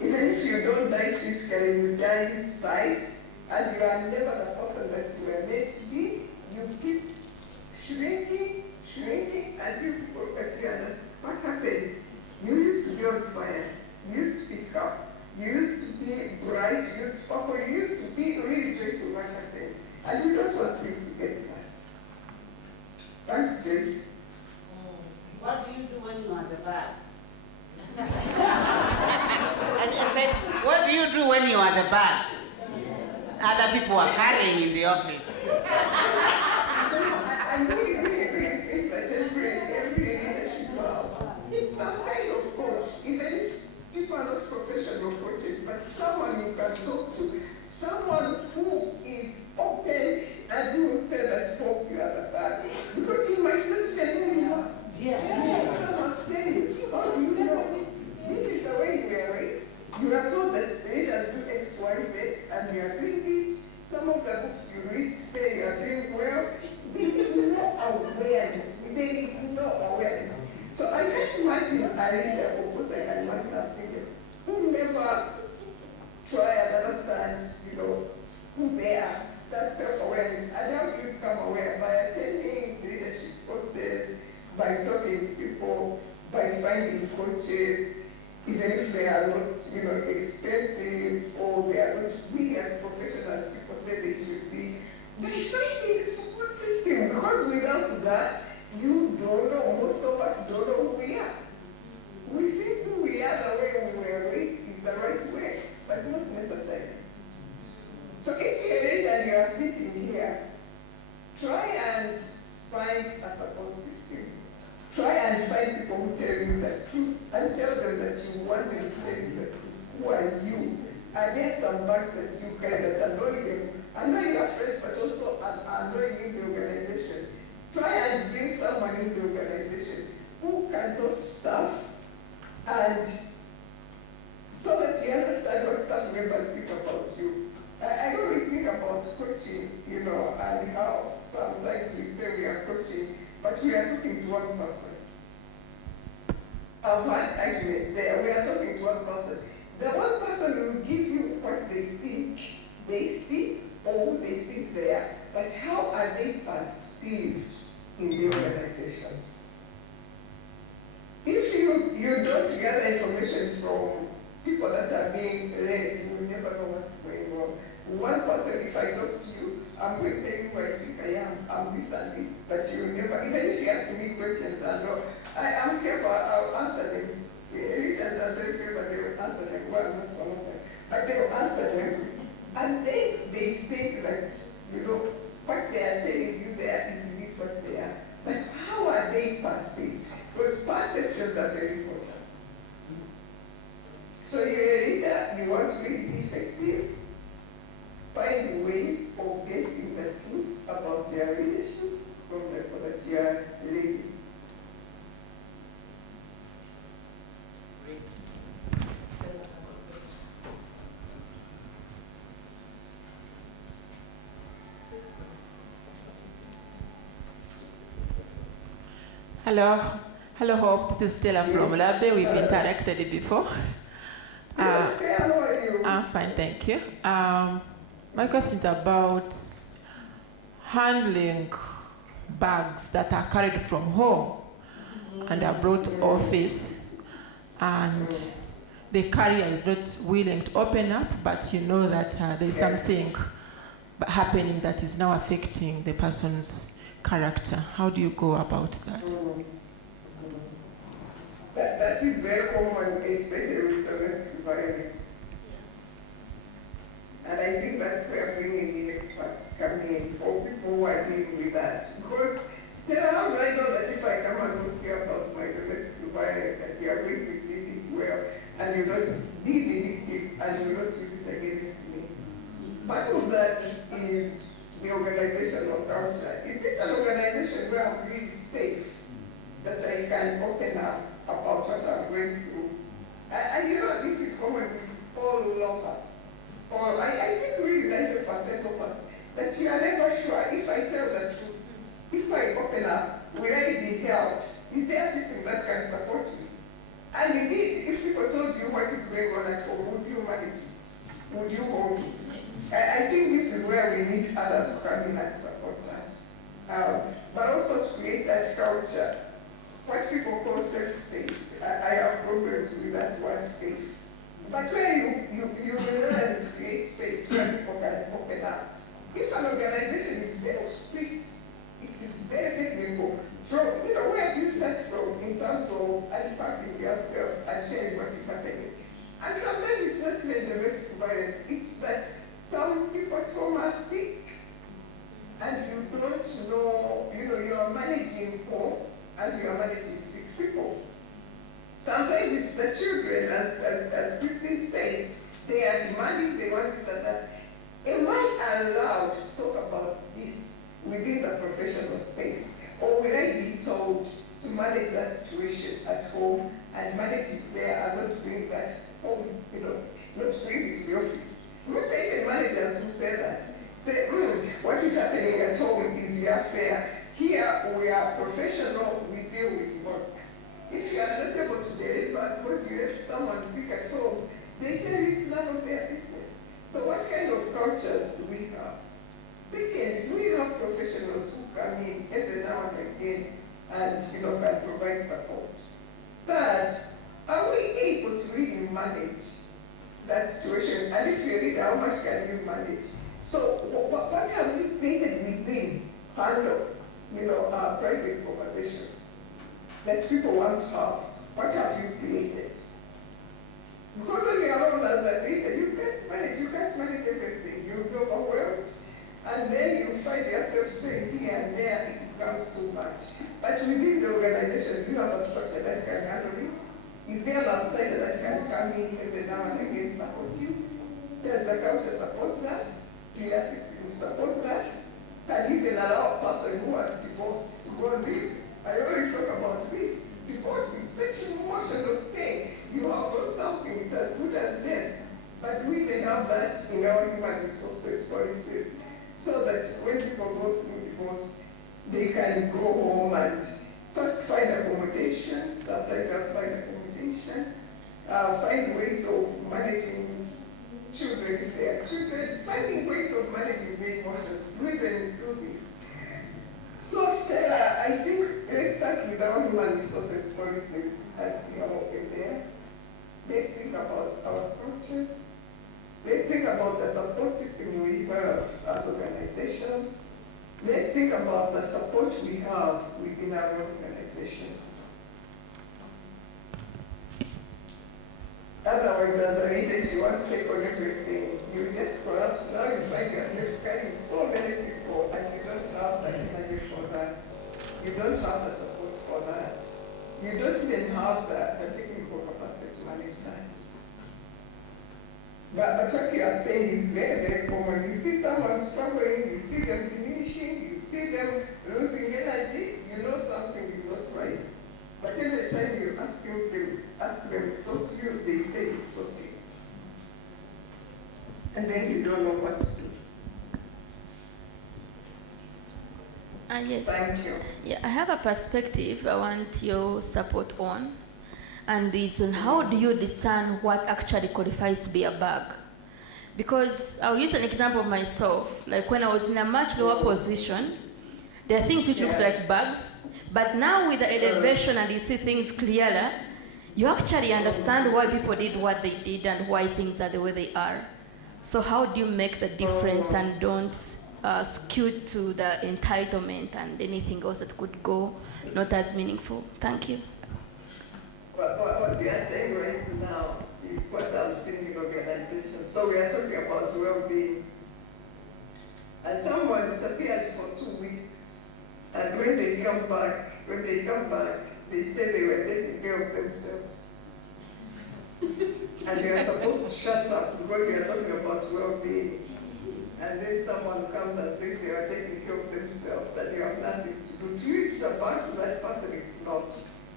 Even if you don't die physically, you die inside, and you are never the person that you were meant to be. You keep shrinking, until people actually understand what happened. You used to be on fire. You used to speak up. You used to be bright. You used to sparkle. You used to be really joyful. What happened? And you don't want things to get bad. Thanks, Grace. What do you do when you are the bad? I said, what do you do when you are the bad? Other people are carrying in the office. I really think that every leadership is some kind of coach, even if people are not professional coaches, but someone you can talk to, someone who is open and who will say that, hope you are the bad. Because you might not even know who you are. Someone tell you, how do you know? This is the way we are raised. You are told that leaders do X, Y, Z, and you are doing it. Some of the books you read say you are doing well. There is no awareness. There is no awareness. So I can't imagine a leader, of course I can imagine I've seen them, who never try and understand, who they are, that self-awareness. And how do you become aware? By attending leadership courses, by talking to people, by finding coaches, even if they are not, expensive, or they are not really as professional as people say they should be. By finding a support system, because without that, you don't know, most of us don't know who we are. We think who we are, the way we were raised, is the right way, but not necessarily. So if you're ready and you are sitting here, try and find a support system. Try and find people who tell you the truth, and tell them that you want them to tell you the truth. Who are you? Are there some bugs that you carry that annoy them? Annoy your friends, but also annoy you in the organization. Try and bring someone in the organization who can talk stuff, and so that you understand what staff members think about you. I always think about coaching, and how sometimes we say we are coaching, but we are talking to one person. I've had arguments there. We are talking to one person. The one person will give you what they think they see or who they think they are, but how are they perceived in the organizations? If you don't gather information from people that are being led, you will never know what's going on. One person, if I talk to you, I'm going to tell you who I think I am. I'm this and this, but you will never, even if you ask me questions, I am careful, I'll answer them. operations are very important. So you're a leader, you want to be effective, find ways of getting the truth about your leadership from the people that you are leading. Hello, Hope. This is Stella from Labe. We've interacted before. Yes, Stella, how are you? I'm fine, thank you. My question is about handling bags that are carried from home and are brought to office, and the carrier is not willing to open up, but you know that there's something happening that is now affecting the person's character. How do you go about that? That is very common, especially with domestic violence. And I think that's where bringing in experts come in for people who are dealing with that. Because still, how do I know that if I come and talk to you about my domestic violence, that you are going to receive it well, and you don't be vindictive, and you don't use it against me? Part of that is the organizational culture. Is this an organization where I'm really safe, that I can open up about what I'm going through? And you know, this is common with all of us. Or I think really 90% of us, that you are never sure if I tell the truth, if I open up, will I be helped? Is there a system that can support me? And indeed, if people told you what is going on at home, would you manage it? Would you hold it? I think this is where we need others to come in and support us. But also to create that culture, what people call safe space. I have problems with that word safe. But where you learn to create space where people can open up. If an organization is very strict, it's very technical, from, you know, where do you start from in terms of unpacking yourself and sharing what is happening? And sometimes it's not even domestic violence, it's that some people at home are sick and you don't know, you are managing home and you are managing sick people. Sometimes it's the children, as Christine said, they are demanding, they want this and that. Am I allowed to talk about this within the professional space? Or will I be told to manage that situation at home and manage it there and not bring that home, not bring it to the office? Most even managers who say that, say, what is happening at home is your affair. Here we are professional, we deal with work. If you are not able to deliver because you left someone sick at home, they tell you it's none of their business. So what kind of cultures do we have? Second, do we have professionals who come in every now and again and can provide support? Third, are we able to really manage that situation? And if you're a leader, how much can you manage? So what have you created within handle, our private conversations that people want to have? What have you created? Because when you are alone as a leader, you can't manage everything. You'll be overwhelmed. And then you find yourself staying here and there, it becomes too much. But within the organization, you have a structure that can handle it. Is there an outsider that can come in every now and again support you? Does the culture support that? Do your system support that? Can you even allow a person who has divorced to go and live? I always talk about this. Divorce is such an emotional thing. You have lost something, it's as good as death. But we can have that in our human resources policies, so that when people go through divorce, they can go home and first find accommodation, sometimes they'll find accommodation, find ways of managing children if they are children, finding ways of managing their emotions. We even do this. So Stella, I think let's start with our human resources policies and see how we're there. Let's think about our approaches. Let's think about the support system we have as organizations. Let's think about the support we have within our organizations. Otherwise, as a leader, if you want to take on everything, you just collapse. Now you find yourself carrying so many people and you don't have the energy for that. You don't have the support for that. you don't even have the technical capacity to manage that. But what you are saying is very, very common. You see someone struggling, you see them diminishing, you see them losing energy, you know something is not right. But every time you ask them, talk to you, they say it's okay. And then you don't know what to do. Yes. Thank you. Yeah, I have a perspective I want your support on, and it's on how do you discern what actually qualifies to be a bug? Because I'll use an example of myself. Like when I was in a much lower position, there are things which look like bugs, but now with the elevation and you see things clearer, you actually understand why people did what they did and why things are the way they are. So how do you make the difference and don't skew to the entitlement and anything else that could go not as meaningful? Thank you. What you are saying right now is what I'm seeing in organizations. So we are talking about well-being. And someone disappears for 2 weeks, and when they come back, they say they were taking care of themselves. And you are supposed to shut up because you are talking about well-being. And then someone comes and says they are taking care of themselves and you have nothing to do. To you, it's a bug, to that person, it's not.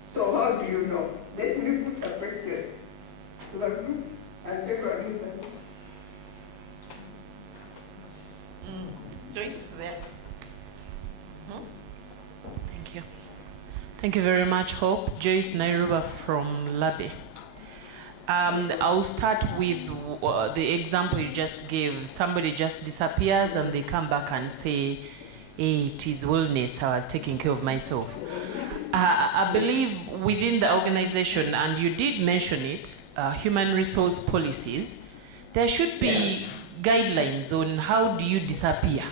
So how do you know? Let me put a question to the group and take a look. Joyce, there. Thank you. Thank you very much, Hope. Joyce Nairuba from Labe. I'll start with the example you just gave. Somebody just disappears and they come back and say, hey, it is wellness, I was taking care of myself. I believe within the organization, and you did mention it, human resource policies, there should be guidelines on how do you disappear.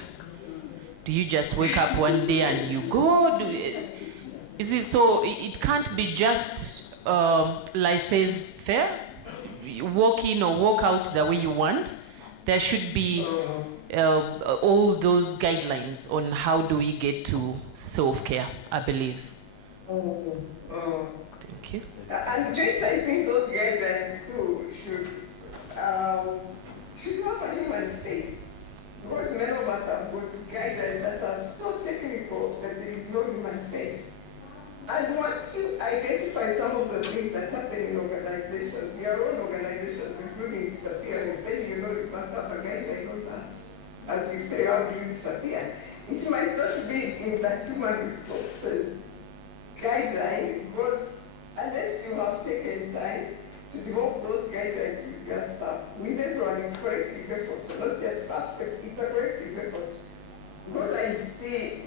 Do you just wake up one day and you go? Is it so? It can't be just laissez-faire. Walk in or walk out the way you want. There should be all those guidelines on how do we get to self-care, I believe. Thank you. And Joyce, I think those guidelines too should have a human face. Because many of us have got guidelines that are so technical that there is no human face. And once you identify some of the things that happen in organizations, your own organizations, including disappearance, then you know you must have a guideline on that. As you say, how do you disappear? It might not be in the human resources guideline, because unless you have taken time to develop those guidelines with your staff, with everyone, it's collective effort, not just staff, but it's a collective effort. Because I see,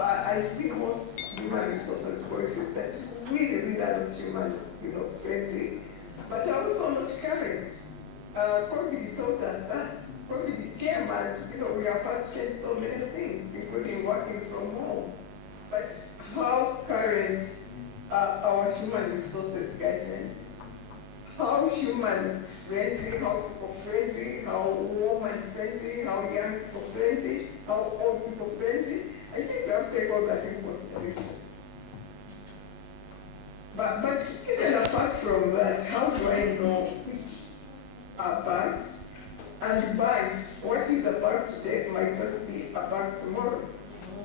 I see most human resources policies that really are not human, friendly, but are also not current. COVID taught us that. COVID came and, we have had changed so many things, including working from home. But how current are our human resources guidelines? How human-friendly, how people-friendly, how woman-friendly, how young people-friendly, how old people-friendly? I think we have to take all that into consideration. But even apart from that, how do I know which are bugs? And bugs, what is a bug today might not be a bug tomorrow.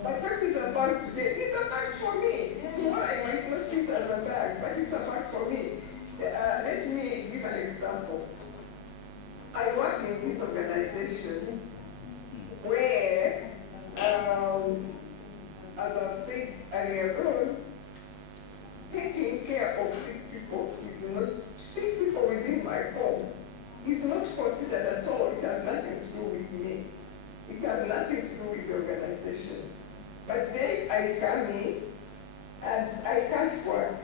But what is a bug today is a bug for me. Tomorrow I might not see it as a bug, but it's a bug for me. Let me give an example. I work in this organization where, as I've said earlier on, taking care of sick people is not, sick people within my home is not considered at all. It has nothing to do with me. It has nothing to do with the organization. But then I come in and I can't work.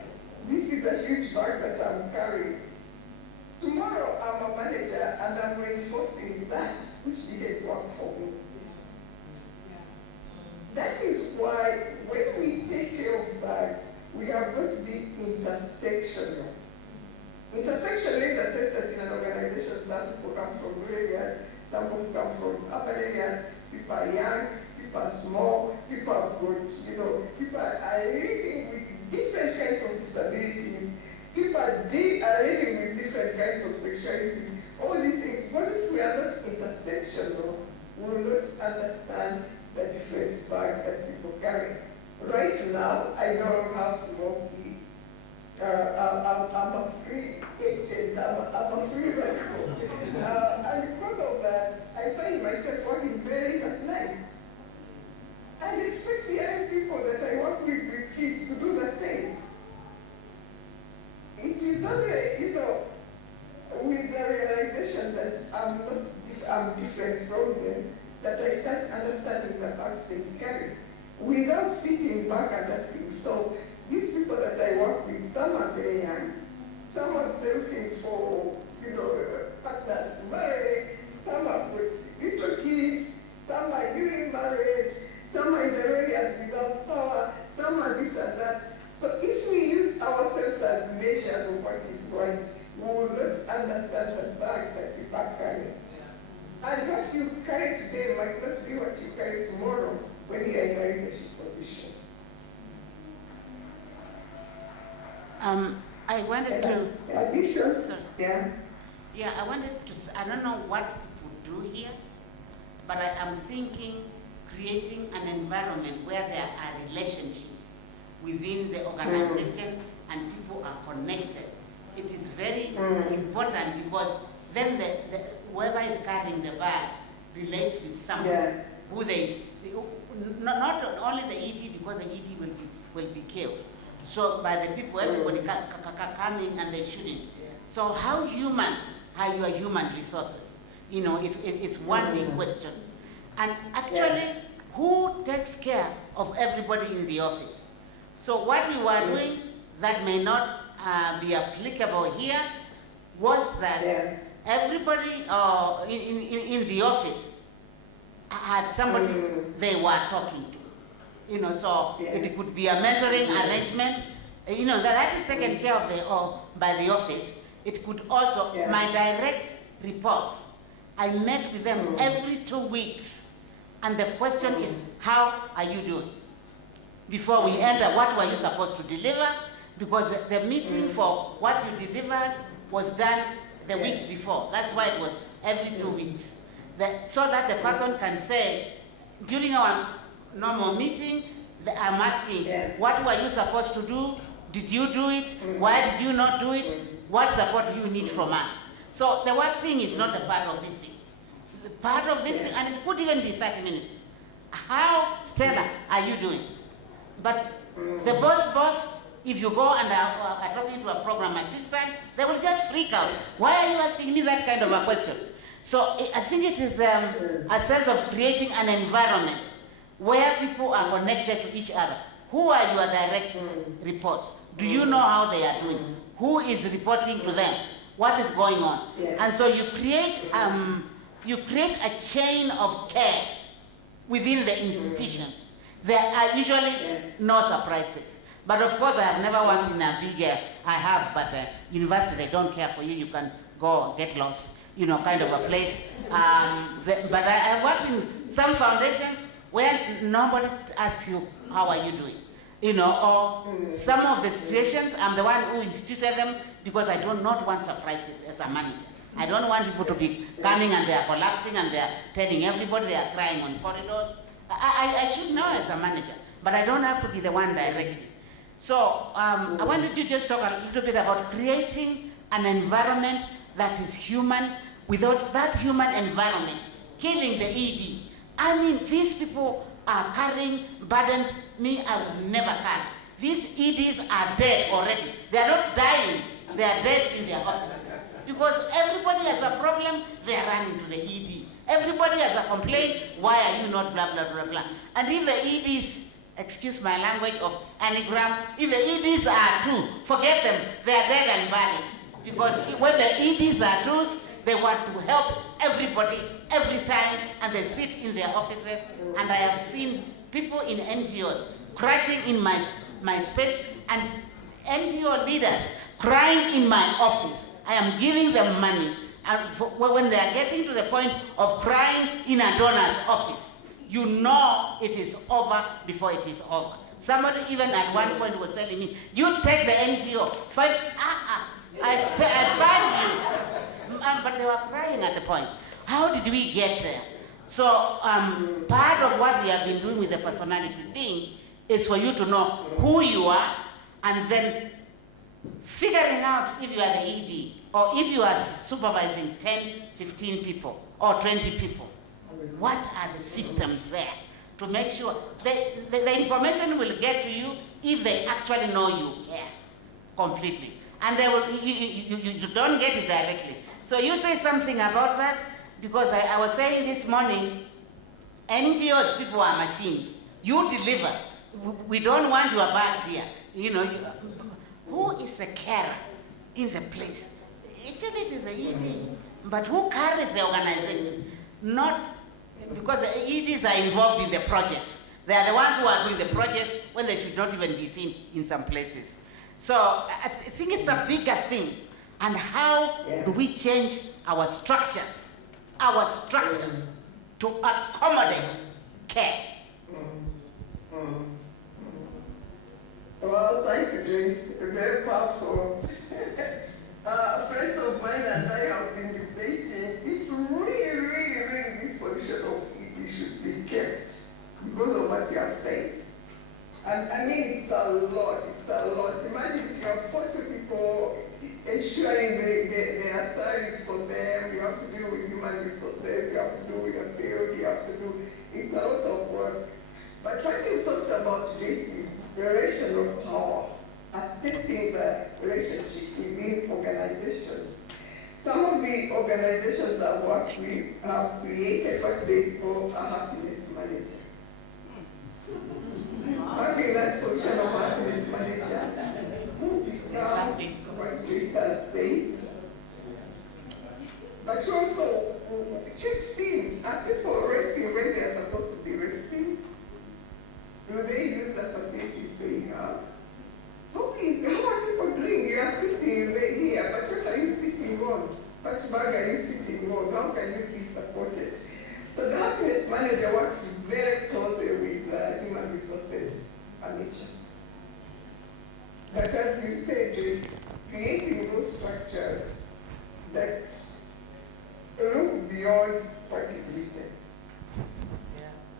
This is a huge bag that I'm carrying. Tomorrow I'm a manager and I'm reinforcing that which didn't work for me. That is why when we take care of bags, we are going to be intersectional. Intersectional in the sense that in an organization, some people come from rural areas, some people come from urban areas, people are young, people are small, people have got, people are living with different kinds of disabilities. People are living with different kinds of sexualities. All these things, because if we are not intersectional, we will not understand the different bags that people carry. Right now, I don't have small kids. I'm a free agent, I'm a free radical. And because of that, I find myself working very late at night. And expect the young people that I work with kids to do the same. It is only, with the realization that I'm different from them, that I start understanding the bags they carry, without sitting back and asking. So these people that I work with, some are very young, some are looking for, partners to marry, some have little kids, some are newly married, some are in areas without power, some are this and that. So if we use ourselves as measures of what is right, we will not understand the bags that people carry. And what you carry today might not be what you carry tomorrow when you are in a leadership position. I wanted to... Additions? Yeah. Yeah, I wanted to... I don't know what people do here, but I am thinking creating an environment where there are relationships within the organization and people are connected. It is very important because then whoever is carrying the bag relates with someone who not only the ED, because the ED will be killed. So by the people, everybody coming and they shouldn't. So how human are your human resources? It's one big question. And actually, who takes care of everybody in the office? So what we were doing that may not be applicable here was that everybody in the office had somebody they were talking to. So it could be a mentoring arrangement, that is taken care of by the office. It could also, my direct reports, I met with them every 2 weeks. And the question is, how are you doing? Before we enter, what were you supposed to deliver? Because the meeting for what you delivered was done the week before. That's why it was every 2 weeks. So that the person can say, during our normal meeting, I'm asking, what were you supposed to do? Did you do it? Why did you not do it? What support do you need from us? So the work thing is not a part of this thing. Part of this thing, and it could even be 30 minutes. How, Stella, are you doing? But the boss, if you go and are talking to a program assistant, they will just freak out. Why are you asking me that kind of a question? So I think it is a sense of creating an environment where people are connected to each other. Who are your direct reports? Do you know how they are doing? Who is reporting to them? What is going on? And so you create a chain of care within the institution. There are usually no surprises. But of course, I have never worked in a big, I have, but university, they don't care for you. You can go get lost, kind of a place. But I worked in some foundations where nobody asks you, how are you doing? Or some of the situations, I'm the one who instituted them because I do not want surprises as a manager. I don't want people to be coming and they are collapsing and they are telling everybody they are crying on corridors. I should know as a manager, but I don't have to be the one directly. So I wanted to just talk a little bit about creating an environment that is human. Without that human environment, killing the ED. I mean, these people are carrying burdens I would never carry. These EDs are dead already. They are not dying, they are dead in their offices. Because everybody has a problem, they are running to the ED. Everybody has a complaint, why are you not blah, blah, blah, blah. And if the EDs, excuse my language of anagram, if the EDs are two, forget them, they are dead and buried. Because when the EDs are twos, they want to help everybody every time, and they sit in their offices. And I have seen people in NGOs crashing in my space, and NGO leaders crying in my office. I am giving them money. And when they are getting to the point of crying in a donor's office, you know it is over before it is over. Somebody even at one point was telling me, you take the NGO, find, I find you. But they were crying at the point. How did we get there? So part of what we have been doing with the personality thing is for you to know who you are, and then figuring out if you are the ED, or if you are supervising 10, 15 people, or 20 people. What are the systems there to make sure the information will get to you if they actually know you care completely. And they will, you don't get it directly. So you say something about that, because I was saying this morning, NGOs, people are machines. You deliver. We don't want your bags here. You know, who is a carer in the place? Actually, it is the ED. But who carries the organization? Not because the EDs are involved in the projects. They are the ones who are doing the projects when they should not even be seen in some places. So I think it's a bigger thing. And how do we change our structures to accommodate care? Well, thanks, Joyce. Very powerful. Friends of mine and I have been debating if really this position of ED should be kept because of what you have said. And I mean, it's a lot. Imagine if you have 40 people ensuring their salaries for them, you have to deal with human resources, you have to do with your field, it's a lot of work. But what you talked about this is relational power, assessing the relationship within organizations. Some of the organizations I work with have created what they call a happiness manager. Having that position of happiness manager, who becomes what Joyce has said, but also checks in. Are people resting when they are supposed to be resting? Do they use the facilities they have? How are people doing? You are sitting here, but what are you sitting on? What bag are you sitting on? How can you be supported? So the happiness manager works very closely with the human resources manager. But as you said, Joyce, creating those structures that look beyond what is written.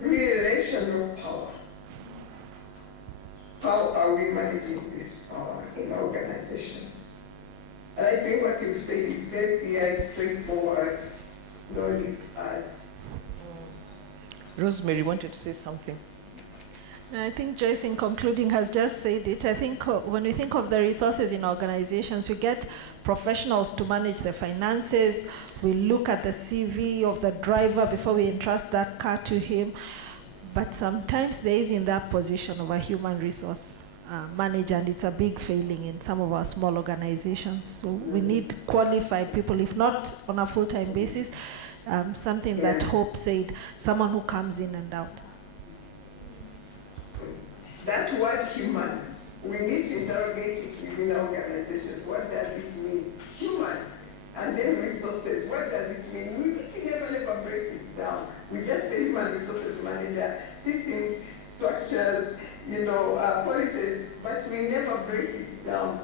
Relational power. How are we managing this power in organizations? And I think what you've said is very clear, straightforward, no need to add. Rosemary wanted to say something. I think Joyce, in concluding, has just said it. I think when we think of the resources in organizations, we get professionals to manage the finances. We look at the CV of the driver before we entrust that car to him. But sometimes there is in that position of a human resource manager, and it's a big failing in some of our small organizations. So we need qualified people, if not on a full-time basis, something that Hope said, someone who comes in and out. That word human, we need to interrogate it within our organizations. What does it mean? Human. And then resources, what does it mean? We never break it down. We just say human resources manager, systems, structures, policies, but we never break it down.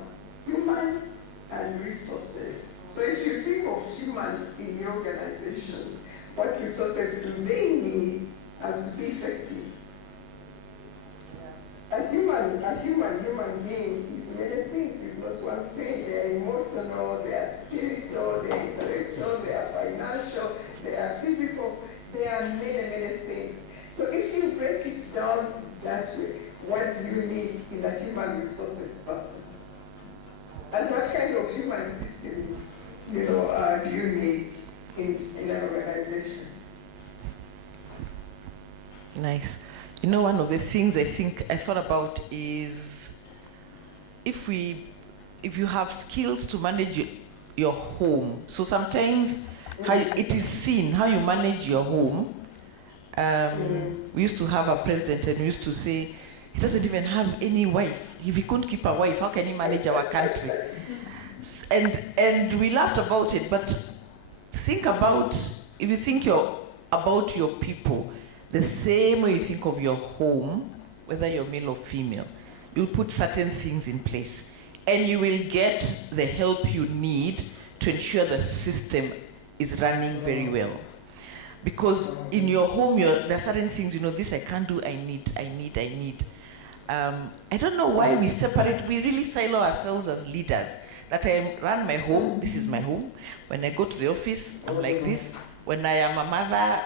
Human and resources. So if you think of humans in your organizations, what resources do they need as to be effective? A human being is many things. It's not one thing. They are emotional, they are spiritual, they are intellectual, they are financial, they are physical. There are many things. So if you break it down that way, what do you need in a human resources person? And what kind of human systems, do you need in an organization? Nice. One of the things I thought about is if you have skills to manage your home. So sometimes it is seen how you manage your home. We used to have a president and we used to say, he doesn't even have any wife. If he couldn't keep a wife, how can he manage our country? And we laughed about it, but think about, if you think about your people, the same way you think of your home, whether you're male or female, you'll put certain things in place. And you will get the help you need to ensure the system is running very well. Because in your home, there are certain things, this I can't do, I need. I don't know why we separate, we really silo ourselves as leaders. That I run my home, this is my home. When I go to the office, I'm like this. When I am a mother,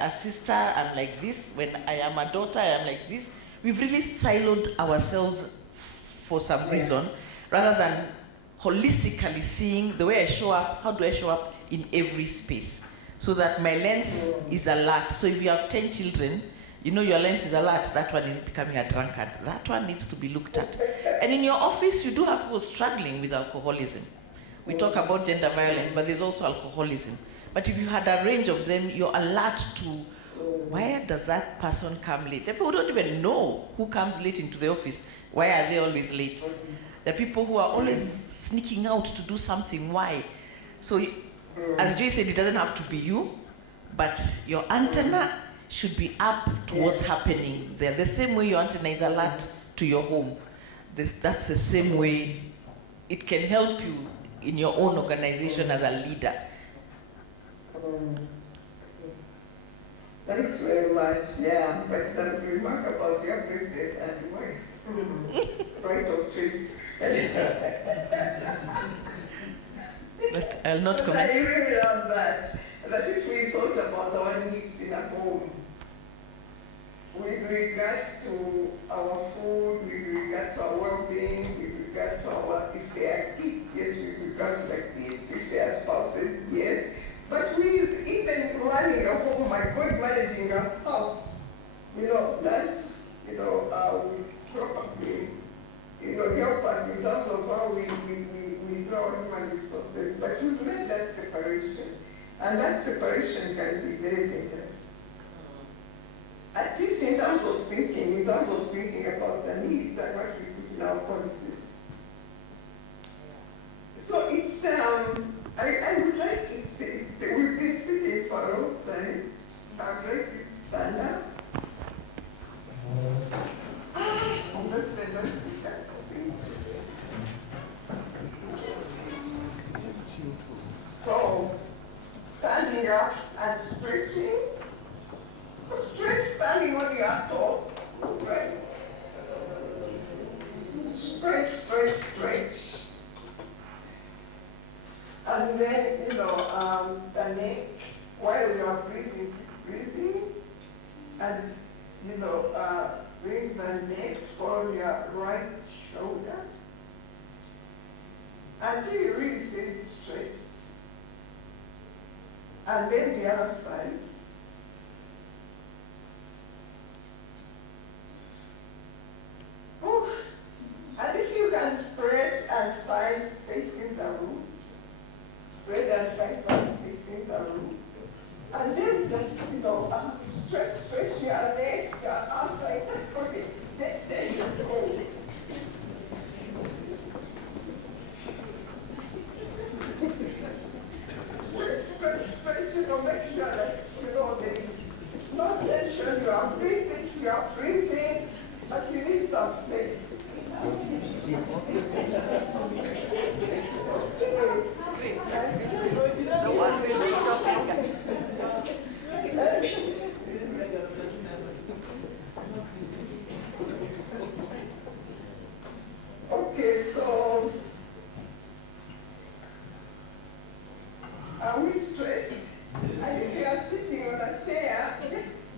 a sister, I'm like this. When I am a daughter, I am like this. We've really siloed ourselves for some reason, rather than holistically seeing the way I show up, how do I show up in every space, so that my lens is alert. So if you have 10 children, your lens is alert, that one is becoming a drunkard. That one needs to be looked at. And in your office, you do have people struggling with alcoholism. We talk about gender violence, but there's also alcoholism. But if you had a range of them, you're alert to, where does that person come late? The people don't even know who comes late into the office. Why are they always late? The people who are always sneaking out to do something, why? So, as Joy said, it doesn't have to be you, but your antenna should be up to what's happening there. The same way your antenna is alert to your home, that's the same way it can help you in your own organization as a leader. Thanks very much. Yeah, but some remark about your president and wife. Right of trees. But I'll not comment. I really love that. That if we thought about our needs in a home, with regard to our food, with regard to our well-being, with regard to our, if they are kids, yes, with regard to the kids, if they are spouses, yes. But with even running a home, my God, managing a house, that, will probably, help us in terms of how we draw human resources. But we've made that separation. And that separation can be very dangerous. At least in terms of thinking about the needs and what we put in our policies. So it's, I would like to say, we've been sitting for a long time. I'd like you to stand up. Let's see. So, standing up and stretching. Stretch, standing on your toes. Right. Stretch, stretch, stretch. And then, the neck, while you are breathing, keep breathing. And, bring the neck for your right shoulder. Until you really feel it stretched. And then the other side. Ooh. And if you can spread and find space in the room, spread and find some space in the room. And then just, stretch your legs, your arms like that. Okay, there you go. Stretch, make sure that, there is no tension. You are breathing, but you need some space. Okay, so are we straight? And if you are sitting on a chair,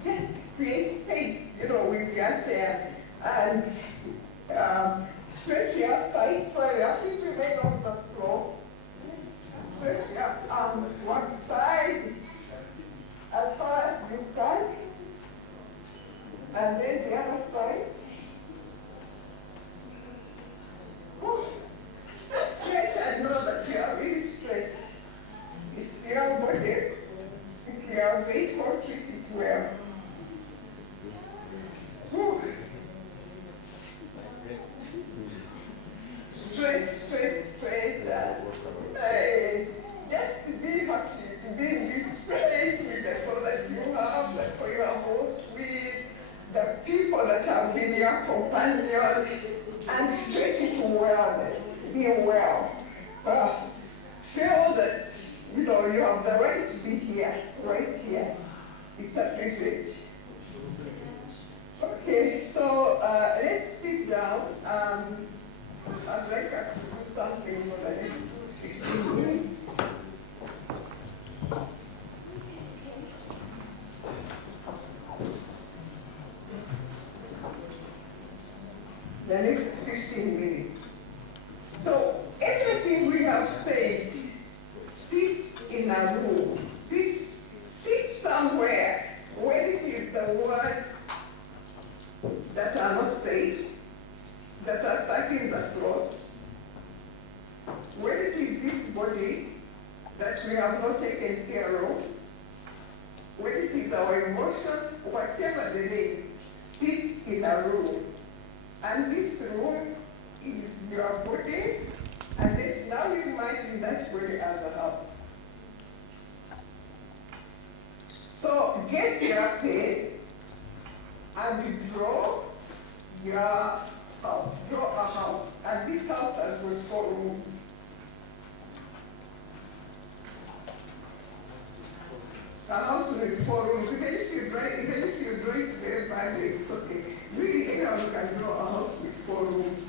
just create space, with your chair, and stretch your sides while your feet remain on the floor. Stretch your arms one side as far as you can, and then the other side. Stretch and know that you are really stretched. It's your know, you have the right to be here, right here. It's a privilege. Okay, so let's sit down. I'd like us to do something for the next 15 minutes. The next 15 minutes. So everything we have said sits in a room, sits somewhere where it is the words that are not said, that are stuck in the throat, where it is this body that we have not taken care of, where it is our emotions, whatever it is, sits in a room. And this room is your body, and let's now imagine that body as a house. So get your pen and draw your house. Draw a house. And this house has got 4 rooms. A house with 4 rooms. Even if you draw it very badly, it's okay. Really, anyone can draw a house with 4 rooms.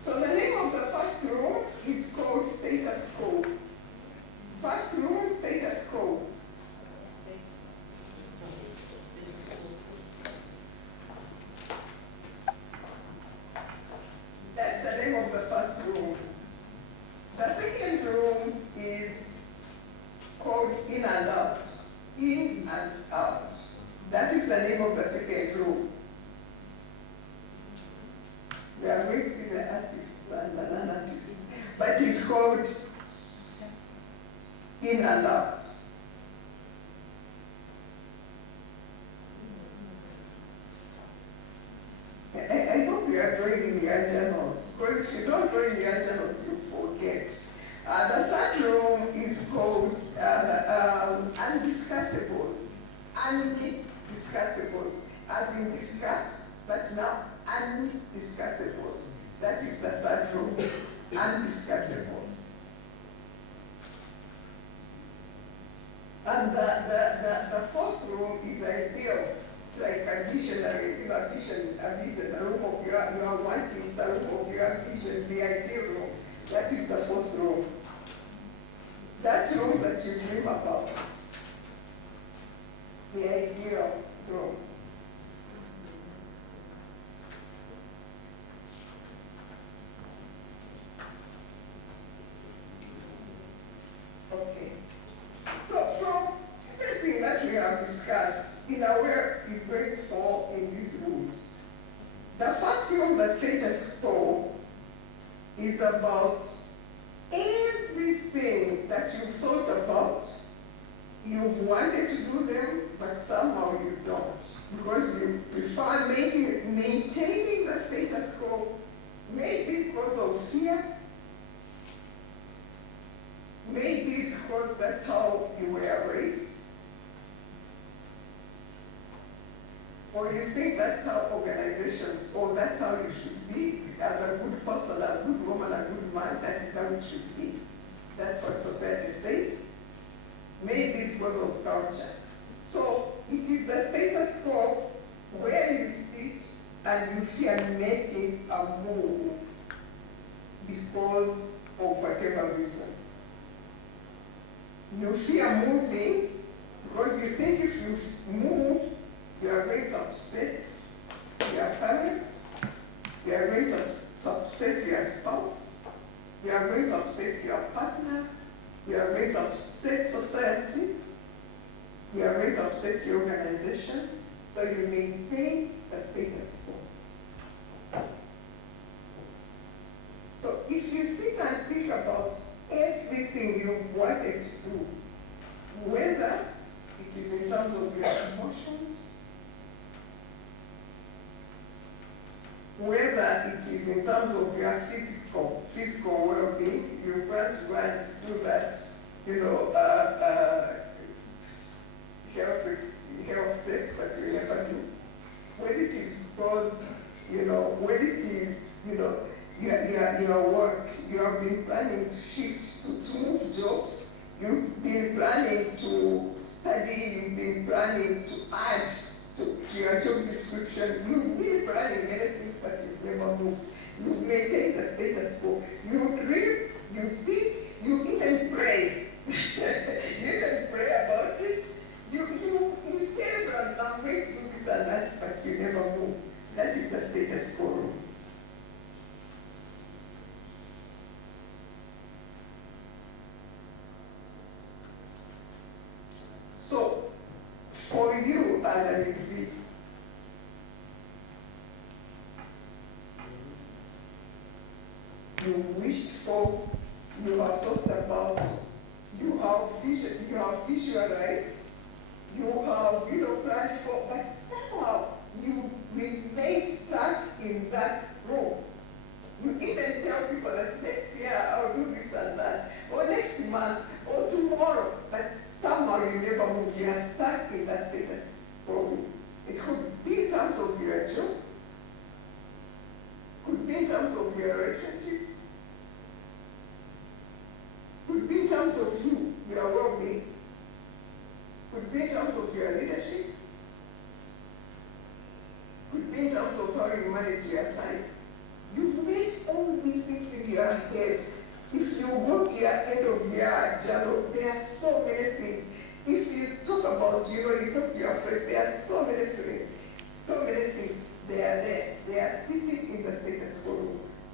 So the name of the first room is called status quo. First room, status quo. That's the name of the first room. The second room is called in and out. In and out. That is the name of the second room. We are going to see the artists and the non-artists. But it's called in and out. I hope you are drawing in your journals, because if you don't draw in your journals, you forget. The third room is called undiscussables. Undiscussables, as in discuss, but now undiscussables. That is the third room, undiscussables. And the fourth room is ideal. It's like a visionary, a vision, a room of your wantings, a room of your vision, the ideal room. That is the fourth room. That room that you dream about, the ideal room. Okay. So from everything that we have discussed, in a way is going to fall in these rooms. The first room, the status quo, is about everything that you've thought about. You've wanted to do them, but somehow you don't, because you prefer maintaining the status quo, maybe because of fear, maybe because that's how you were raised, or you think that's how organizations, or that's how you should be as a good person, a good woman, a good man, that is how it should be. That's what society says. Maybe because of culture. So it is the status quo where you sit and you fear making a move because of whatever reason. You fear moving because you think if you move, you are going to upset your parents, you are going to upset your spouse, you are going to upset your partner, you are going to upset society, you are going to upset your organization, so you maintain the status quo. So if you sit and think about everything you wanted to do, whether it is in terms of your emotions, whether it is in terms of your physical well-being, you want to do that health test, but you never do. When it is because, when it is, your work, you have been planning to shift, to move jobs, you've been planning to study, you've been planning to add to your job description, you've been planning many things, but you've never moved. You've maintained the status quo. You dream, you think, you even pray. You even pray about it. You tell them, I'm going to do this and that, but you never move. That is the status quo. So, for you as an individual, you wished for, you have thought about, you have visualized, you have, planned for, but somehow you remain stuck in that room. You even tell people that next year I'll do this and that, or next month, or tomorrow, but somehow you never move. You are stuck in that status quo. It could be in terms of your job, could be in terms of your relationships, could be in terms of you, your well-being, could be in terms of your leadership, could be in terms of how you manage your time. You've made all these things in your head. If you go to your end of year journal, there are so many things. If you talk about, you talk to your friends, there are so many things. They are there. They are sitting in the status quo.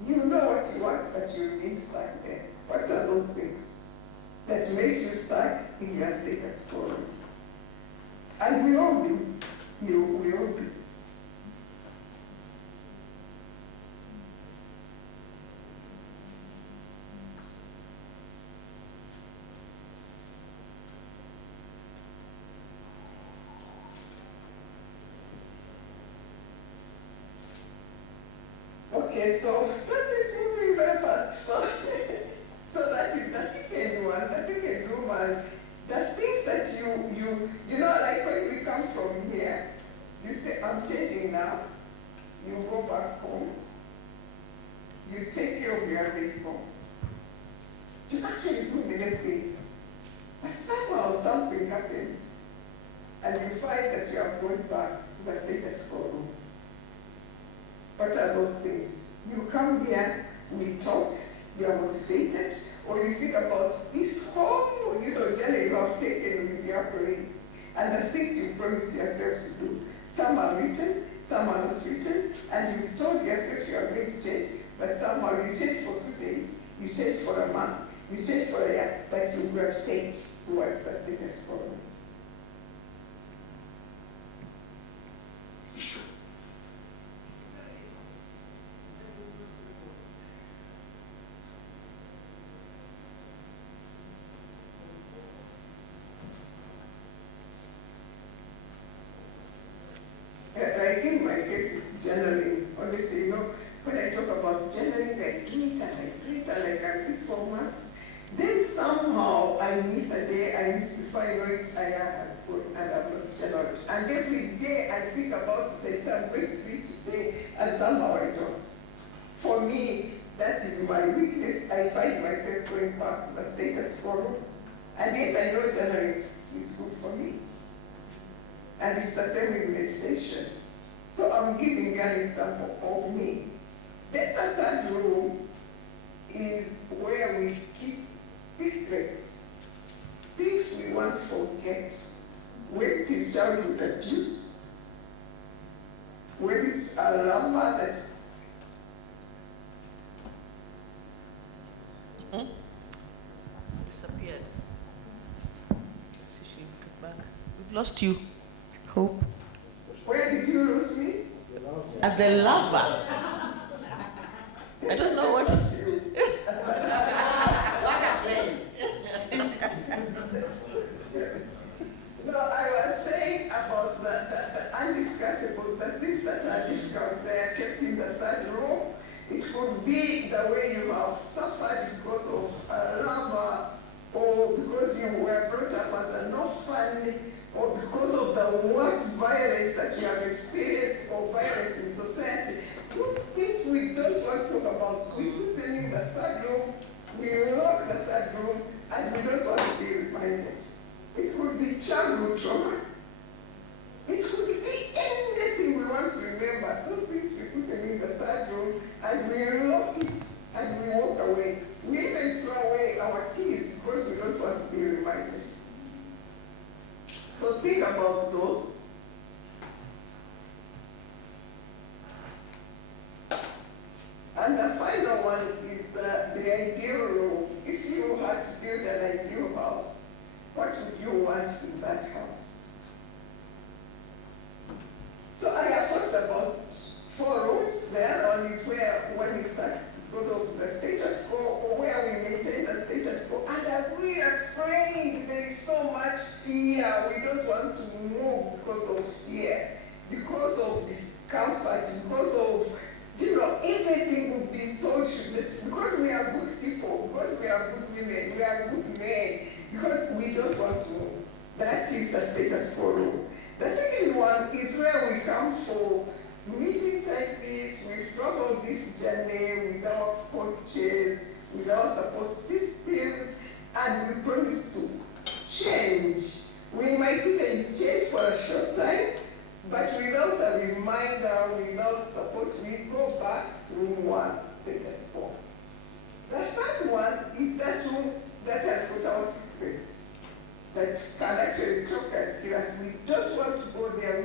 You know what you want, but you're being stuck there. What are those things that make you stuck in your status quo? And we all do. We all do. Okay, so that is moving very fast. So that is the second one, the second room. The things that you know, like when we come from here, you say, I'm changing now. You go back home. You take care of your vehicle. You actually do many things. But somehow something happens. And you find that you are going back to the status quo. What are those things? You come here, we talk, you are motivated, or you think about this whole, journey you have taken with your colleagues, and the things you promised yourself to do. Some are written, some are not written, and you've told yourself you are going to change, but somehow you change for 2 days, you change for a month, you change for a year, but you gravitate towards the status quo. Like in my case, it's journaling. Honestly, when I talk about journaling, I do it and I do it and I can do it for months. Then somehow I miss a day, I miss before I know it, I am at school and I'm not journaling. And every day I think about it, I say I'm going to do it today, and somehow I don't. For me, that is my weakness. I find myself going back to the status quo. And yet I know journaling is good for me. And it's the same with meditation. So I'm giving you an example of me. Then the third room is where we keep secrets, things we want to forget. When it is childhood abuse, when it's a lover that disappeared. Let's see if she get back. We've lost you. Hope. Where did you lose me? At the lava. I don't know what. What a place. No, I was saying about the undiscussables, the things that are difficult, they are kept in the third room. It could be the way you have suffered because of lava, or because because you were brought up as an orphan, or because of the work violence that you have experienced, or violence in society. Those things we don't want to talk about. We put them in the third room, we lock the third room, and we don't want to be reminded. It could be childhood trauma. It could be anything we want to remember. Those things we put them in the third room, and we lock it, and we walk away. We even throw away our keys because we don't want to be reminded. So think about those. And the final one is the ideal room. If you had to build an ideal house, what would you want in that house? So I have thought about 4 rooms. The other one is where one is stuck because of the status quo, or where we maintain the status quo. And I'm really afraid there is so much fear. We don't want to move because of fear, because of discomfort, because of, everything we've been told because we are good people, because we are good women, we are good men, because we don't want to move. That is the status quo room. The second one is where we come for meetings like this, we travel this journey with our coaches, with our support systems, and we promise to change. We might even change for a short time, but without a reminder, without support, we go back to room 1, status quo. The third one is that room that has got our secrets, that can actually choke and kill us. We don't want to go there.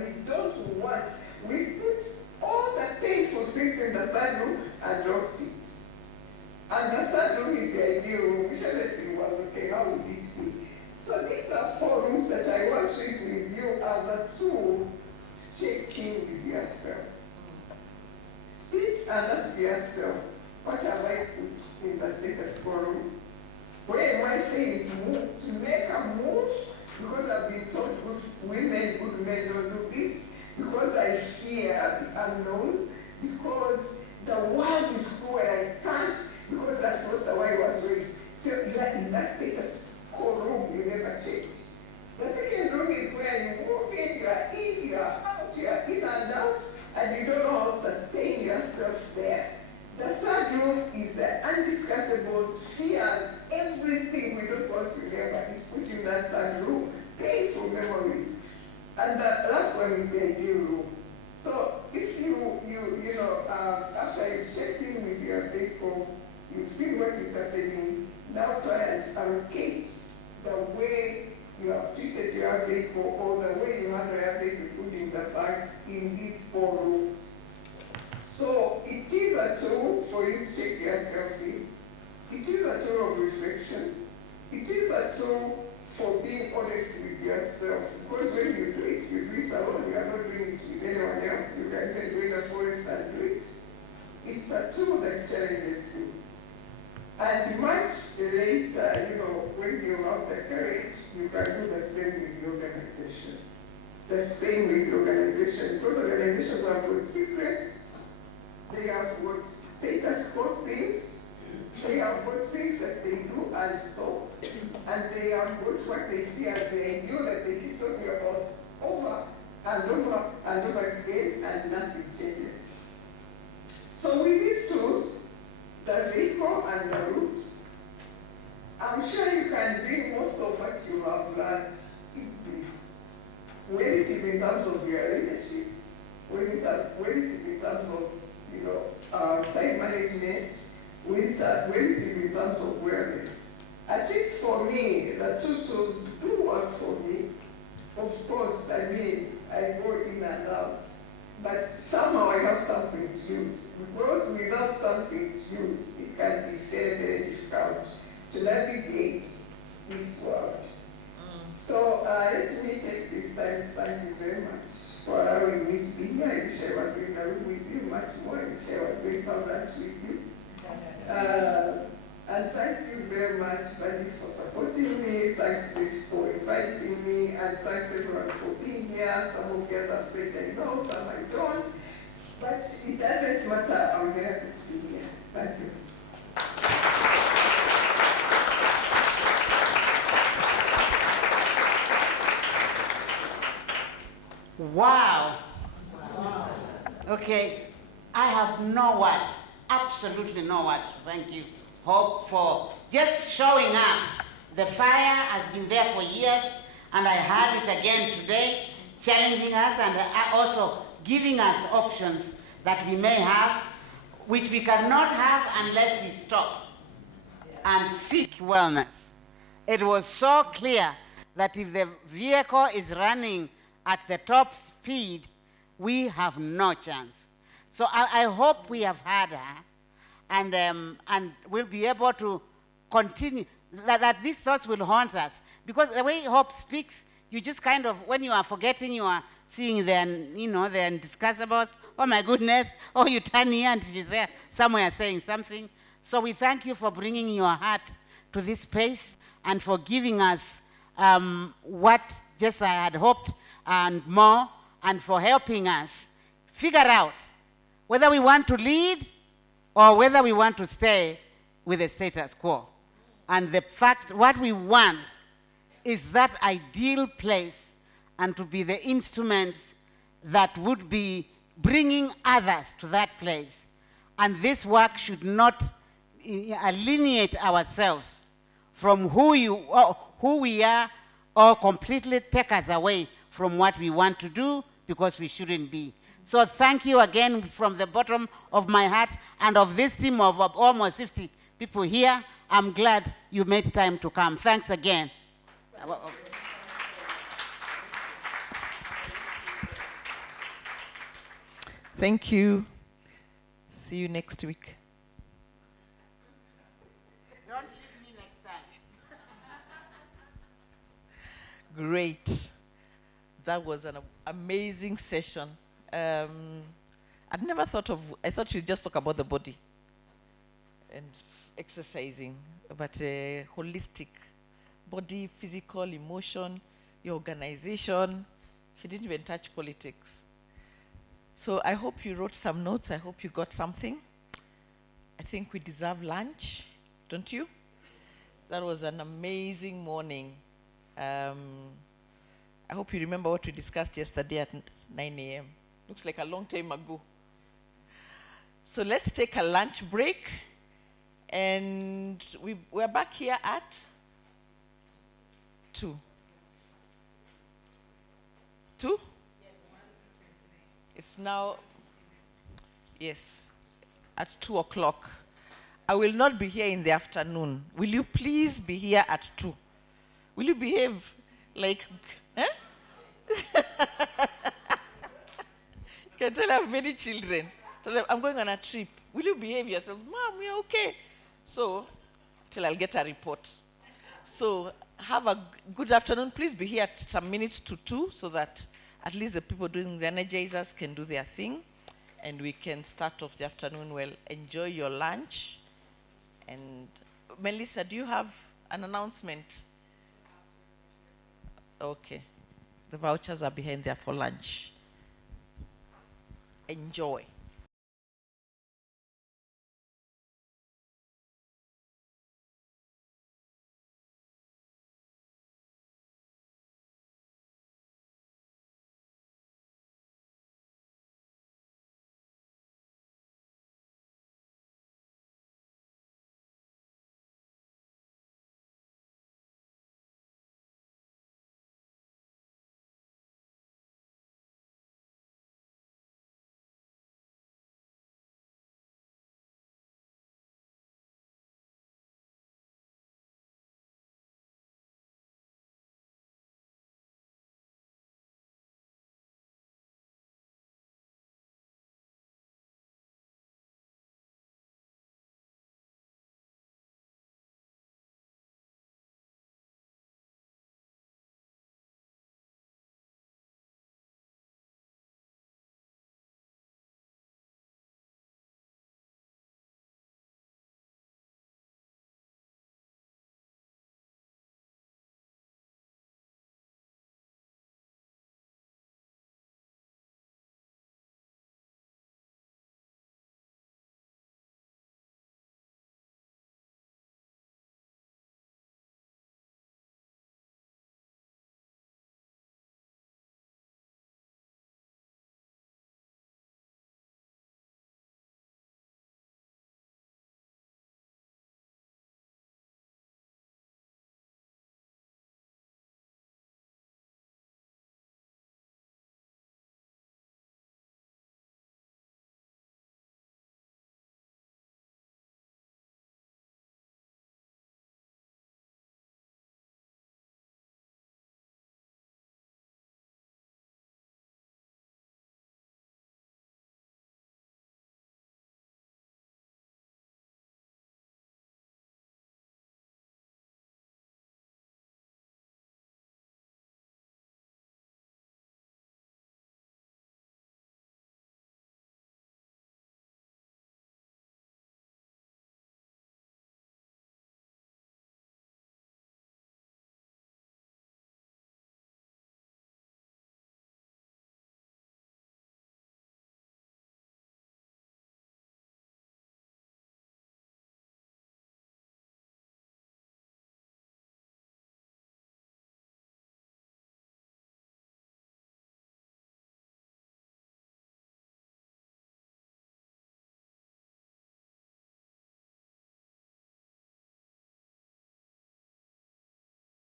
We put all the painful things in the third room and dropped it. And the third room is the ideal room. If everything was okay, how would it be? So these are 4 rooms that I want to leave with you as a tool to check in with yourself. Sit and ask yourself, what have I put in the status quo room? Where am I failing to make a move? Because I've been told good women, good men don't do this. Because I fear the unknown. Because the world is cruel and I can't. Because that's what the way was raised. So you are in that status quo room, you never change. The second room is where you move in, you are in, you are out, you are in and out, and you don't know how to sustain yourself there. The third room is the undiscussables, fears, everything we don't want to remember is put in that third room, painful memories. And the last one is the ideal room. So if after you check in with your vehicle, you've seen what is happening, now try and allocate the way you have treated your vehicle or the way you handle your vehicle, putting the bags in these 4 rooms. So it is a tool for you to check yourself in. It is a tool of reflection. It is a tool for being honest with yourself. Because when you do it alone. You are not doing it with anyone else. You can even go in the forest and do it. It's a tool that challenges you. And much later, when you have the courage, you can do the same with the organization. The same with the organization. Because organizations have got secrets. They have got status quo things. They have got things that they do and stop. And they have got what they see as the ideal that they keep talking about over and over and over again, and nothing changes. So with these tools, the vehicle and the roots, I'm sure you can bring most of what you have learned into this. Whether it is in terms of your leadership, whether it is in terms of time management, whether it is in terms of wellness. At least for me, the 2 tools do work for me. Of course, I go in and out. But somehow I have something to use. Because without something to use, it can be very, very difficult to navigate this world. So let me take this time to thank you very much for allowing me to be here. I wish I was in the room with you much more. I wish I was going to have lunch with you. And thank you very much, Buddy, for supporting me. Thanks, Chris, for inviting me. And thanks, everyone, for being here. Some of you guys have said I know, some I don't. But it doesn't matter. I'm very happy to be here. Thank you. Wow. Okay, I have no words, absolutely no words. Thank you, Hope, for just showing up. The fire has been there for years, and I heard it again today, challenging us and also giving us options that we may have, which we cannot have unless we stop and seek wellness. It was so clear that if the vehicle is running at the top speed, we have no chance. So I hope we have heard her, and we'll be able to continue, that these thoughts will haunt us. Because the way Hope speaks, you just kind of, when you are forgetting, you are seeing the undiscussables. Oh my goodness, oh, you turn here and she's there somewhere saying something. So we thank you for bringing your heart to this space and for giving us what just I had hoped and more, and for helping us figure out whether we want to lead or whether we want to stay with the status quo. And the fact, what we want is that ideal place, and to be the instruments that would be bringing others to that place. And this work should not alienate ourselves from who we are, or completely take us away from what we want to do, because we shouldn't be. So thank you again from the bottom of my heart and of this team of almost 50 people here. I'm glad you made time to come. Thanks again. Thank you. See you next week. Don't leave me next time. Great. That was an amazing session. I'd never thought of, I thought you'd just talk about the body and exercising, but holistic body, physical, emotion, your organization. She didn't even touch politics. So I hope you wrote some notes. I hope you got something. I think we deserve lunch, don't you? That was an amazing morning. I hope you remember what we discussed yesterday at 9 a.m. Looks like a long time ago. So let's take a lunch break. And we're back here at 2. 2? It's now, yes, at 2 o'clock. I will not be here in the afternoon. Will you please be here at 2? Will you behave like, eh? You can tell I have many children. Tell them, I'm going on a trip. Will you behave yourself? Mom, we're okay. So, till I'll get a report. So, have a good afternoon. Please be here at some minutes to 2 so that at least the people doing the energizers can do their thing and we can start off the afternoon well. Enjoy your lunch. And Melissa, do you have an announcement? Okay. The vouchers are behind there for lunch. Enjoy.